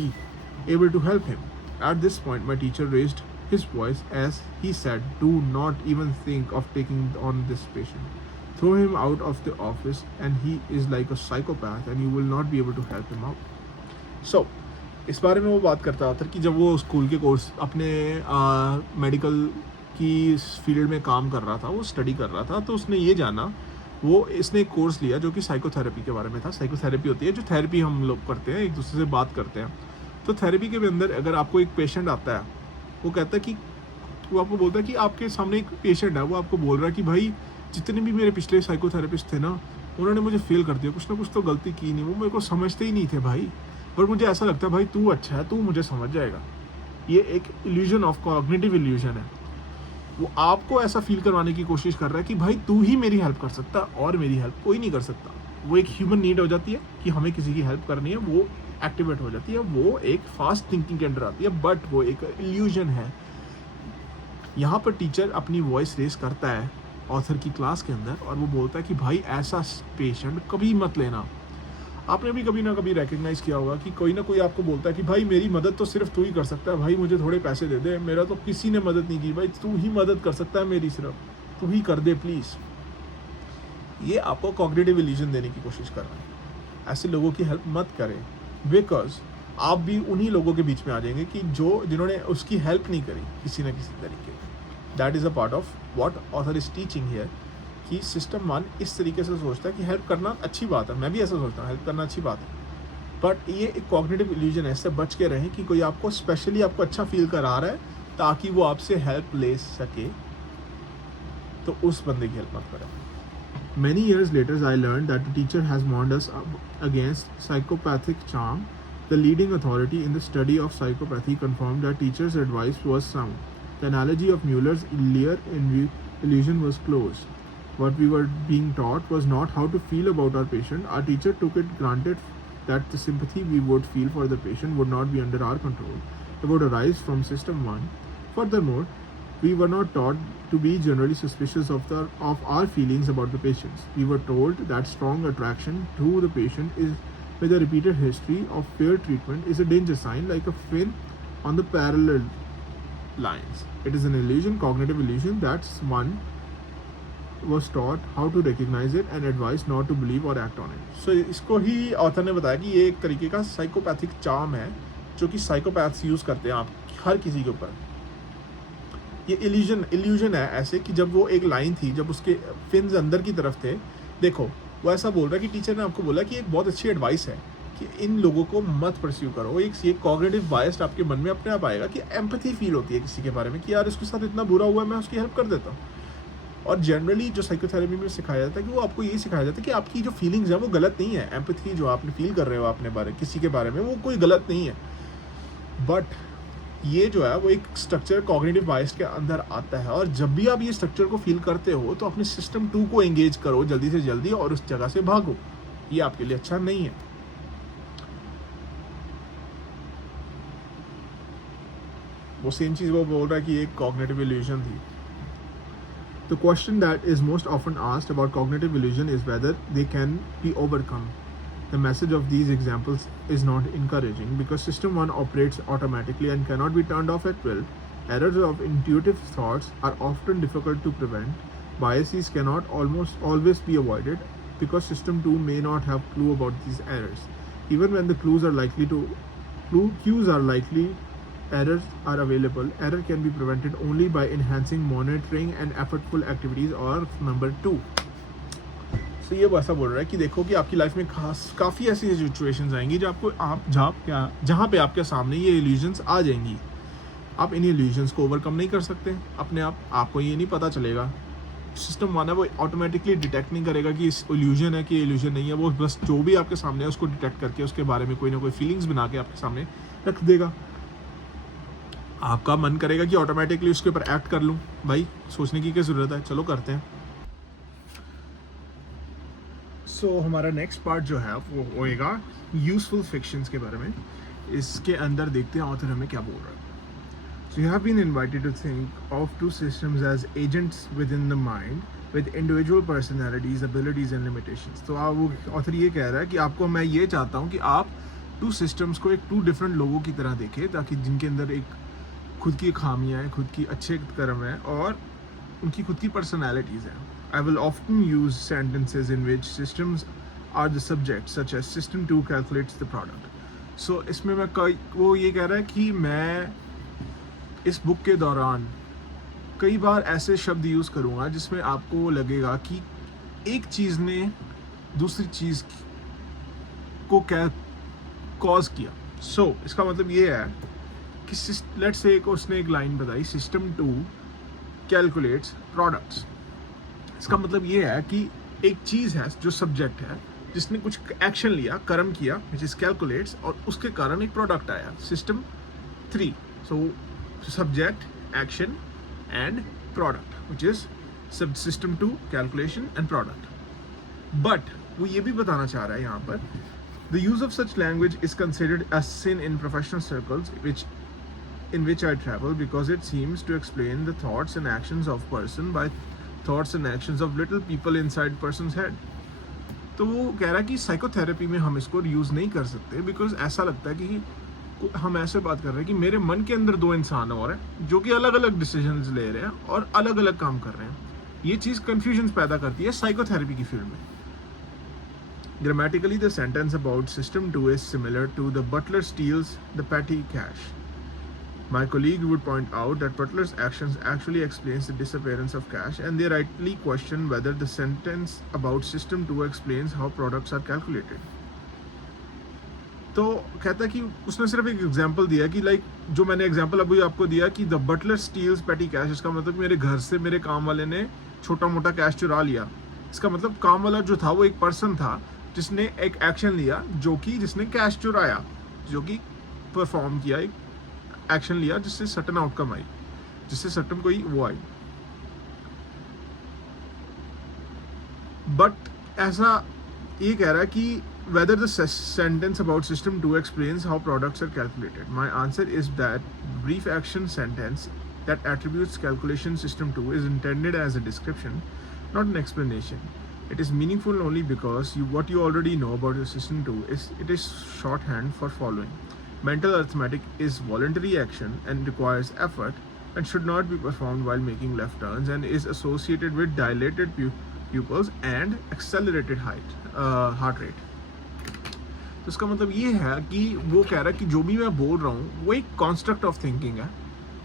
able to help him. At this point, my teacher raised his voice as he said, "Do not even think of taking on this patient. Throw him out of the office and he is like a psychopath and you will not be able to help him out." So, इस बारे में वो बात करता था कि जब वो स्कूल के कोर्स अपने मेडिकल की फील्ड में काम कर रहा था, वो स्टडी कर रहा था, तो उसने ये जाना, इसने एक कोर्स लिया जो कि साइकोथेरेपी के बारे में था। साइकोथेरेपी होती है जो थेरेपी हम लोग करते हैं, एक दूसरे से बात करते हैं। तो थेरेपी के अंदर अगर आपको एक पेशेंट आता है, वो कहता है कि वो आपको बोलता है कि आपके सामने एक पेशेंट है, वो आपको बोल रहा है कि भाई जितने भी मेरे पिछले साइकोथेरेपिस्ट थे ना, उन्होंने मुझे फेल कर दिया, कुछ ना कुछ तो गलती की नहीं, वो मेरे को समझते ही नहीं थे भाई, पर मुझे ऐसा लगता है भाई तू अच्छा है, तू मुझे समझ जाएगा। ये एक इल्यूजन ऑफ कॉग्निटिव इल्यूजन है। वो आपको ऐसा फील करवाने की कोशिश कर रहा है कि भाई तू ही मेरी हेल्प कर सकता और मेरी हेल्प कोई नहीं कर सकता। वो एक ह्यूमन नीड हो जाती है कि हमें किसी की हेल्प करनी है, वो एक्टिवेट हो जाती है, वो एक फास्ट थिंकिंग के अंडर आती है, बट वो एक इल्यूजन है। यहाँ पर टीचर अपनी वॉइस रेस करता है ऑथर की क्लास के अंदर और वो बोलता है कि भाई ऐसा पेशेंट कभी मत लेना। आपने भी कभी ना कभी रिकग्नाइज़ किया होगा कि कोई ना कोई आपको बोलता है कि भाई मेरी मदद तो सिर्फ तू ही कर सकता है, भाई मुझे थोड़े पैसे दे दे, मेरा तो किसी ने मदद नहीं की, भाई तू ही मदद कर सकता है मेरी, सिर्फ तू ही कर दे प्लीज़। ये आपको कॉग्निटिव इल्यूजन देने की कोशिश कर रहा है। ऐसे लोगों की हेल्प मत करें, बिकॉज आप भी उन्हीं लोगों के बीच में आ जाएंगे कि जिन्होंने उसकी हेल्प नहीं करी किसी न किसी तरीके। That is a part of what author is teaching here, कि सिस्टम 1 इस तरीके से सोचता है कि हेल्प करना अच्छी बात है, मैं भी ऐसा सोचता हूँ, हेल्प करना अच्छी बात है, बट ये एक कॉग्निटिव इल्यूजन है। इससे बच के रहें कि कोई आपको स्पेशली आपको अच्छा फील करा रहा है ताकि वो आपसे हेल्प ले सके, तो उस बंदे की हेल्प मत करें। Many years later, I learned that the teacher has warned us against psychopathic charm. The leading authority in the study of psychopathy confirmed that teacher's advice was sound. The analogy of Mueller's Lear illusion was close. What we were being taught was not how to feel about our patient. Our teacher took it granted that the sympathy we would feel for the patient would not be under our control. It would arise from system 1. Furthermore, we were not taught to be generally suspicious of our feelings about the patients. We were told that strong attraction to the patient with a repeated history of failed treatment is a danger sign, like a fin on the parallel lines. It is an illusion, cognitive illusion. That's one was taught how to recognize it and advised not to believe or act on it. So इसको ही author ने बताया कि ये एक तरीके का psychopathic charm है जो कि साइकोपैथ्स यूज़ करते हैं आप हर किसी के ऊपर. ये इल्यूजन है ऐसे कि जब वो एक लाइन थी, जब उसके फिन्स अंदर की तरफ थे, देखो वो ऐसा बोल रहा है कि टीचर ने आपको बोला कि एक बहुत अच्छी एडवाइस है कि इन लोगों को मत परस्यू करो. एक ये कॉग्निटिव बायस आपके मन में अपने आप आएगा कि एम्पैथी फील होती है किसी के बारे में कि यार इसके साथ इतना बुरा हुआ है, मैं उसकी हेल्प कर देता हूँ. और जनरली जो साइकोथेरेपी में सिखाया जाता है कि वो आपको यही सिखाया जाता है कि आपकी जो फीलिंग्स है वो गलत नहीं है. एम्पैथी जो आपने फील कर रहे हो अपने बारे किसी के बारे में वो कोई गलत नहीं है. बट ये जो है वो एक स्ट्रक्चर कॉग्निटिव बायस के अंदर आता है. और जब भी आप ये स्ट्रक्चर को फील करते हो तो अपने सिस्टम 2 को एंगेज करो जल्दी से जल्दी और उस जगह से भागो. ये आपके लिए अच्छा नहीं है. वो सेम चीज़ वो बोल रहा है कि एक कॉग्निटिव इल्यूजन थी. The question that is most often asked about cognitive illusion is whether they can be overcome. The message of these examples is not encouraging because System 1 operates automatically and cannot be turned off at will. Errors of intuitive thoughts are often difficult to prevent. Biases cannot almost always be avoided because System 2 may not have clue about these errors. Even when the cues are likely, errors are available. Error can be prevented only by enhancing monitoring and effortful activities. और number 2, तो ये वैसा बोल रहा है कि देखो कि आपकी लाइफ में काफ़ी ऐसी सिचुएशंस आएंगी जो आपको जहाँ पे आपके सामने ये इल्यूजन्स आ जाएंगी. आप इन इल्यूजन्स को ओवरकम नहीं कर सकते अपने आप. आपको ये नहीं पता चलेगा. सिस्टम 1 है वो ऑटोमेटिकली डिटेक्ट नहीं करेगा कि इस इल्यूजन है कि इल्यूजन नहीं है. वो बस जो भी आपके सामने है उसको डिटेक्ट करके उसके बारे में कोई ना कोई फीलिंग्स बना के आपके सामने रख देगा. आपका मन करेगा कि ऑटोमेटिकली उसके ऊपर एक्ट कर लूँ. भाई सोचने की क्या ज़रूरत है, चलो करते हैं. सो हमारा नेक्स्ट पार्ट जो है वो होएगा यूजफुल फिक्शंस के बारे में. इसके अंदर देखते हैं ऑथर हमें क्या बोल रहा है. So you have been invited to think of 2 systems as agents within the mind with individual personalities, abilities and limitations. तो वो ऑथर ये कह रहा है कि आपको मैं ये चाहता हूँ कि आप 2 systems को एक 2 डिफरेंट लोगों की तरह देखें ताकि जिनके अंदर एक खुद की खामियाँ हैं, खुद की अच्छे कर्म हैं और उनकी खुद की पर्सनैलिटीज़ हैं. I will often use sentences in which systems are the subject such as System 2 calculates the product. So इसमें मैं वो ये कह रहा है कि मैं इस बुक के दौरान कई बार ऐसे शब्द यूज़ करूँगा जिसमें आपको लगेगा कि एक चीज़ ने दूसरी चीज़ को क्या कॉज किया. सो इसका मतलब ये है कि लेट्स से उसने एक लाइन बताई, System 2 कैलकुलेट्स प्रोडक्ट्स. इसका मतलब ये है कि एक चीज़ है जो सब्जेक्ट है जिसने कुछ एक्शन लिया, कर्म किया, विच इज कैलकुलेट्स, और उसके कारण एक प्रोडक्ट आया, System 3. So subject, action and product which is System 2 calculation and product. But वो ये भी बताना चाह रहा है यहाँ पर, the use of such language is considered a sin in professional circles in which I travel because it seems to explain the thoughts and actions of person by thoughts and actions of little people inside person's head. तो वो कह रहा है कि psychotherapy में हम इसको use नहीं कर सकते बिकॉज ऐसा लगता है कि हम ऐसे बात कर रहे हैं कि मेरे मन के अंदर 2 इंसान और हैं जो कि अलग अलग डिसीजंस ले रहे हैं और अलग अलग काम कर रहे हैं. ये चीज़ कन्फ्यूजन पैदा करती है साइकोथेरेपी की फील्ड में. Grammatically, the sentence about System 2 is similar to the butler steals the petty cash. My colleague would point out that butler's actions actually explains the disappearance of cash, and they rightly question whether the sentence about System 2 explains how products are calculated. तो कहता है कि उसने सिर्फ एक example दिया कि like जो मैंने एग्जांपल अभी आपको दिया कि the butler steals petty cash. इसका मतलब मेरे घर से मेरे काम वाले ने छोटा मोटा कैश चुरा लिया. इसका मतलब काम वाला जो था वो एक पर्सन था जिसने एक एक्शन लिया जिसने कैश चुराया, जो कि परफॉर्म किया, एक एक्शन लिया जिससे सर्टन आउटकम आई, जिससे सर्टन कोई वो आई. बट ऐसा ये कह रहा है कि whether the sentence about System 2 explains how products are calculated. My answer is that brief action sentence that attributes calculation System 2 is intended as a description, not an explanation. It is meaningful only because what you already know about the System 2 is shorthand for following. Mental arithmetic is voluntary action and requires effort. and should not be performed while making left turns and is associated with dilated pupils and accelerated heart rate. तो इसका मतलब ये है कि वो कह रहा है कि जो भी मैं बोल रहा हूँ वो एक कॉन्स्ट्रक्ट ऑफ थिंकिंग है,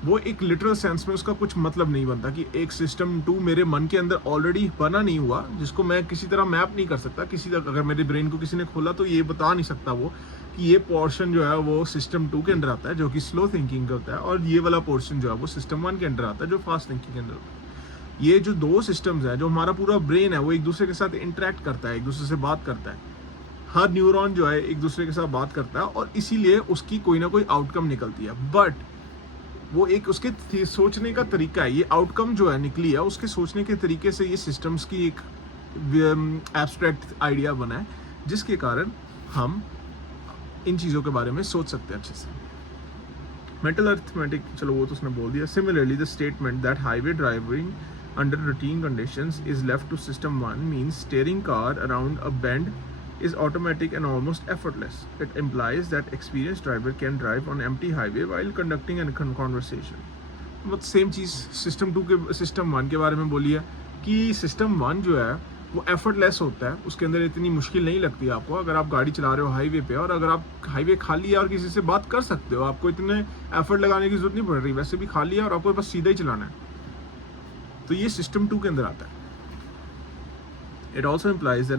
वो एक लिटरल सेंस में उसका कुछ मतलब नहीं बनता कि एक सिस्टम 2 मेरे मन के अंदर ऑलरेडी बना नहीं हुआ जिसको मैं किसी तरह मैप नहीं कर सकता किसी तरह। अगर मेरे ब्रेन को किसी ने खोला तो ये बता नहीं सकता वो कि ये पोर्शन जो है वो सिस्टम 2 के अंदर आता है जो कि स्लो थिंकिंग का होता है, और ये वाला पोर्शन जो है वो सिस्टम 1 के अंदर आता है जो फास्ट थिंकिंग के अंदर होता है। ये जो दो सिस्टम्स हैं, जो हमारा पूरा ब्रेन है, वो एक दूसरे के साथ इंटरेक्ट करता है, एक दूसरे से बात करता है। हर न्यूरॉन जो है एक दूसरे के साथ बात करता है और इसीलिए उसकी कोई ना कोई आउटकम निकलती है। बट वो एक उसके सोचने का तरीका है, ये आउटकम जो है निकली है उसके सोचने के तरीके से ये सिस्टम्स की एक एब्स्ट्रैक्ट आइडिया बना है जिसके कारण हम इन चीज़ों के बारे में सोच सकते हैं अच्छे से। मेंटल अर्थमेटिक, चलो वो तो उसने बोल दिया। Similarly the statement that highway driving under routine conditions is left to system 1 means steering car around a bend is automatic and almost effortless. It implies that experienced driver can drive on empty highway while conducting a conversation. मतलब same चीज़ system 1 के बारे में बोली है कि system 1 जो है वो एफर्टलेस होता है, उसके अंदर इतनी मुश्किल नहीं लगती आपको। अगर आप गाड़ी चला रहे हो हाईवे पे और अगर आप हाईवे खाली है और किसी से बात कर सकते हो, आपको इतने एफर्ट लगाने की जरूरत नहीं पड़ रही, वैसे भी खाली है और आपको बस सीधा ही चलाना है, तो ये सिस्टम 2 के अंदर आता है। It also implies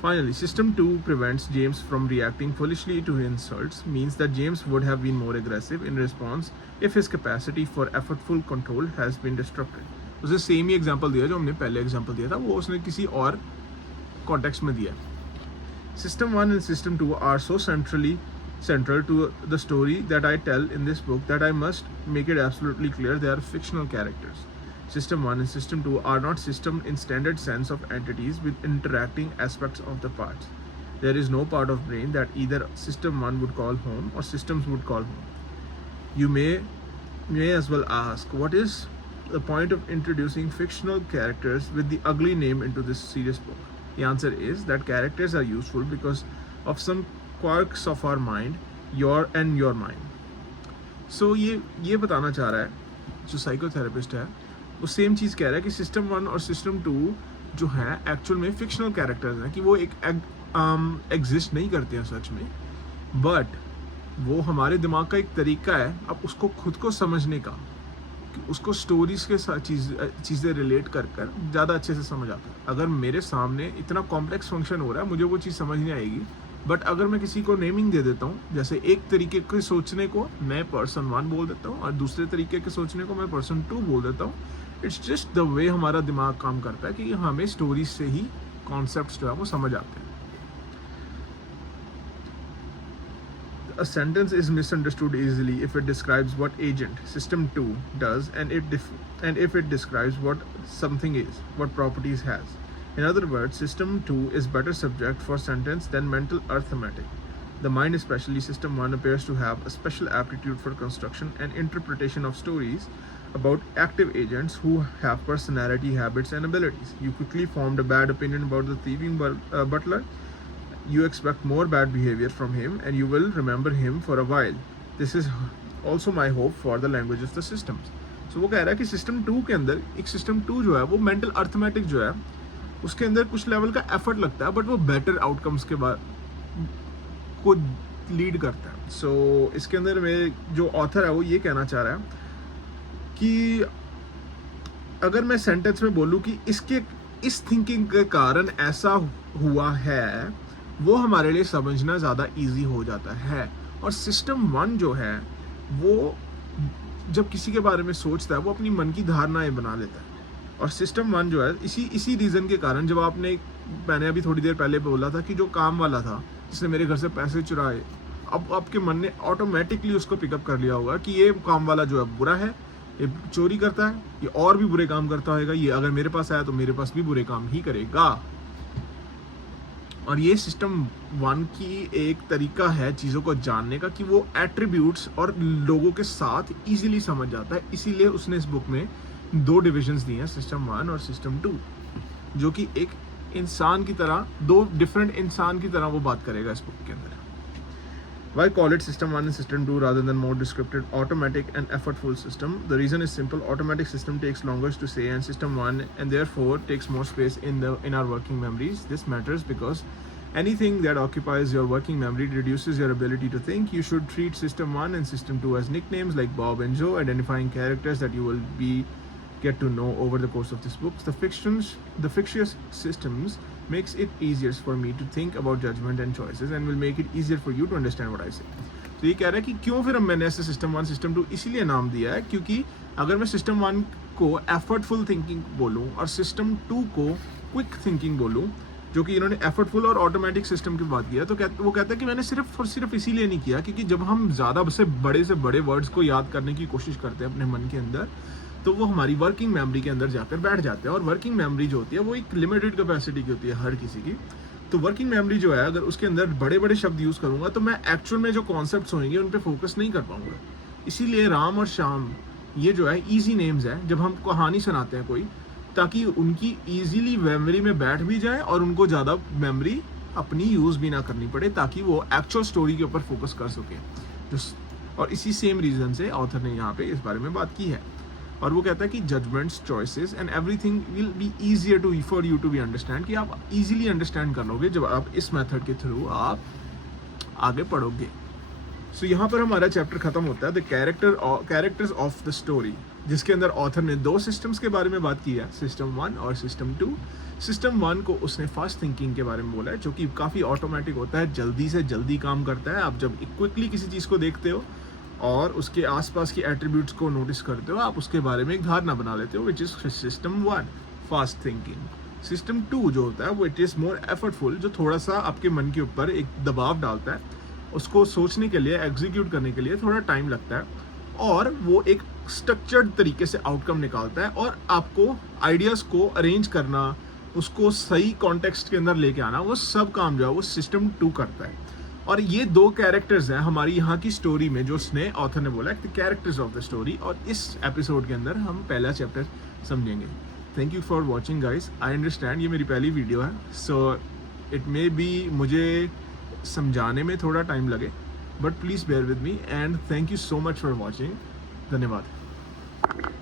finally, System 2 prevents James from reacting foolishly to insults, means that James would have been more aggressive in response if his capacity for effortful control has been disrupted. उसने same ही example दिया जो हमने पहले example दिया था, वो उसने किसी और कॉन्टेक्स्ट में दिया। System 1 and System 2 are so central to the story that I tell in this book that I must make it absolutely clear they are fictional characters. System 1 and System 2 are not systems in standard sense of entities with interacting aspects of the parts. There is no part of brain that either System 1 would call home or systems would call home. You may as well ask, what is the point of introducing fictional characters with the ugly name into this serious book? The answer is that characters are useful because of some quirks of our mind, your mind. So ये बताना चाह रहा है जो psychotherapist है, वो same चीज़ कह रहा है कि सिस्टम 1 और सिस्टम 2 जो है एक्चुअल में फिक्शनल कैरेक्टर्स हैं, कि वो एक एग्जिस्ट नहीं करते हैं सच में, बट वो हमारे दिमाग का एक तरीका है अब उसको खुद को समझने का, कि उसको स्टोरीज के साथ चीज़ें रिलेट कर ज़्यादा अच्छे से समझ आता है। अगर मेरे सामने इतना कॉम्प्लेक्स फंक्शन हो रहा है, मुझे वो चीज़ समझ नहीं आएगी, बट अगर मैं किसी को नेमिंग दे देता हूँ, जैसे एक तरीके के सोचने को मैं पर्सन 1 बोल देता हूँ और दूसरे तरीके के सोचने को मैं पर्सन 2 बोल देता हूँ, इट्स जस्ट द वे हमारा दिमाग काम करता है कि हमें स्टोरीज से ही कॉन्सेप्ट्स जो है वो समझ आते हैं। A sentence is misunderstood easily if it describes what agent System 2 does and if it describes what something is, what properties has. In other words, System 2 is better subject for sentence than mental arithmetic. The mind, especially System 1, appears to have a special aptitude for construction and interpretation of stories about active agents who have personality, habits, and abilities. You quickly formed a bad opinion about the thieving butler. You expect more bad behavior from him and you will remember him for a while. This is also my hope for the language of the systems. So वो कह रहा है कि system 2 के अंदर एक system 2 जो है वो मेंटल अर्थमेटिक जो है उसके अंदर कुछ लेवल का एफर्ट लगता है, बट वो बेटर आउटकम्स के बाद को लीड करता है। सो इसके अंदर मेरे जो ऑथर है वो ये कहना चाह रहा है कि अगर मैं सेंटेंस में बोलूँ कि इस थिंकिंग के कारण ऐसा हुआ है, वो हमारे लिए समझना ज़्यादा इजी हो जाता है। और सिस्टम 1 जो है वो जब किसी के बारे में सोचता है वो अपनी मन की धारणाएं बना लेता है, और सिस्टम 1 जो है इसी रीज़न के कारण, जब मैंने अभी थोड़ी देर पहले बोला था कि जो काम वाला था जिसने मेरे घर से पैसे चुराए, अब आपके मन ने ऑटोमेटिकली उसको पिकअप कर लिया होगा कि ये काम वाला जो है बुरा है, ये चोरी करता है, ये और भी बुरे काम करता होगा, ये अगर मेरे पास आया तो मेरे पास भी बुरे काम ही करेगा। और ये सिस्टम 1 की एक तरीका है चीज़ों को जानने का कि वो एट्रीब्यूट्स और लोगों के साथ इजीली समझ जाता है। इसीलिए उसने इस बुक में 2 डिविजन्स दिए हैं, सिस्टम 1 और सिस्टम 2, जो कि एक इंसान की तरह, 2 डिफरेंट इंसान की तरह वो बात करेगा इस बुक के अंदर। Why call it system 1 and system 2 rather than more descriptive automatic and effortful system? The reason is simple. Automatic system takes longer to say, and system 1 and therefore takes more space in our working memories. This matters because anything that occupies your working memory reduces your ability to think. You should treat system 1 and system 2 as nicknames like Bob and Joe, identifying characters that you will get to know over the course of this book. The fictitious systems makes it easier for me to think about judgment and choices and will make it easier for you to understand what I say. तो ये कह रहा है कि क्यों फिर मैंने ऐसे सिस्टम 1 सिस्टम 2 इसीलिए नाम दिया है क्योंकि अगर मैं सिस्टम 1 को एफर्टफुल थिंकिंग बोलूँ और सिस्टम 2 को क्विक थिंकिंग बोलूँ, जो कि इन्होंने एफर्टफुल और ऑटोमेटिक सिस्टम की बात किया, तो वो कहता है कि मैंने सिर्फ और सिर्फ इसीलिए नहीं किया क्योंकि जब हम ज़्यादा से बड़े वर्ड्स को याद करने की कोशिश करते हैं अपने मन के अंदर, तो वो हमारी वर्किंग मेमोरी के अंदर जाकर बैठ जाते हैं। और वर्किंग मेमोरी जो होती है वो एक लिमिटेड कैपेसिटी की होती है हर किसी की। तो वर्किंग मेमोरी जो है, अगर उसके अंदर बड़े बड़े शब्द यूज़ करूँगा तो मैं एक्चुअल में जो कॉन्सेप्ट्स होंगे उन पर फोकस नहीं कर पाऊँगा। इसीलिए राम और श्याम ये जो है ईजी नेम्स हैं जब हम कहानी सुनाते हैं कोई, ताकि उनकी ईजीली मेमोरी में बैठ भी जाए और उनको ज़्यादा मेमोरी अपनी यूज़ भी ना करनी पड़े, ताकि वो एक्चुअल स्टोरी के ऊपर फोकस कर सकें। और इसी सेम रीज़न से ऑथर ने यहाँ पे इस बारे में बात की है। और वो कहता है कि judgments, choices and everything will be easier to for you to be understand, कि आप इजीली अंडरस्टैंड कर लोगे जब आप इस मेथड के थ्रू आप आगे पढ़ोगे। सो यहाँ पर हमारा चैप्टर खत्म होता है the characters of the story, जिसके अंदर ऑथर ने 2 सिस्टम्स के बारे में बात की है, सिस्टम 1 और सिस्टम 2। सिस्टम 1 को उसने फास्ट थिंकिंग के बारे में बोला है, जो कि काफ़ी ऑटोमेटिक होता है, जल्दी से जल्दी काम करता है। आप जब क्विकली किसी चीज़ को देखते हो और उसके आसपास की एट्रीब्यूट्स को नोटिस करते हो, आप उसके बारे में एक धारणा बना लेते हो, which is system 1 fast thinking. System 2 जो होता है वो इट इज़ मोर एफर्टफुल, जो थोड़ा सा आपके मन के ऊपर एक दबाव डालता है, उसको सोचने के लिए, एग्जीक्यूट करने के लिए थोड़ा टाइम लगता है, और वो एक स्ट्रक्चर्ड तरीके से आउटकम निकालता है, और आपको आइडियाज़ को अरेंज करना, उसको सही कॉन्टेक्स्ट के अंदर लेके आना, वो सब काम जो है वो सिस्टम 2 करता है। और ये 2 कैरेक्टर्स हैं हमारी यहाँ की स्टोरी में, जो उसने ऑथर ने बोला है कैरेक्टर्स ऑफ द स्टोरी, और इस एपिसोड के अंदर हम पहला चैप्टर समझेंगे। Thank you for watching guys. I understand ये मेरी पहली वीडियो है, सो इट मे बी मुझे समझाने में थोड़ा टाइम लगे, but please bear with me and thank you so much for watching. धन्यवाद।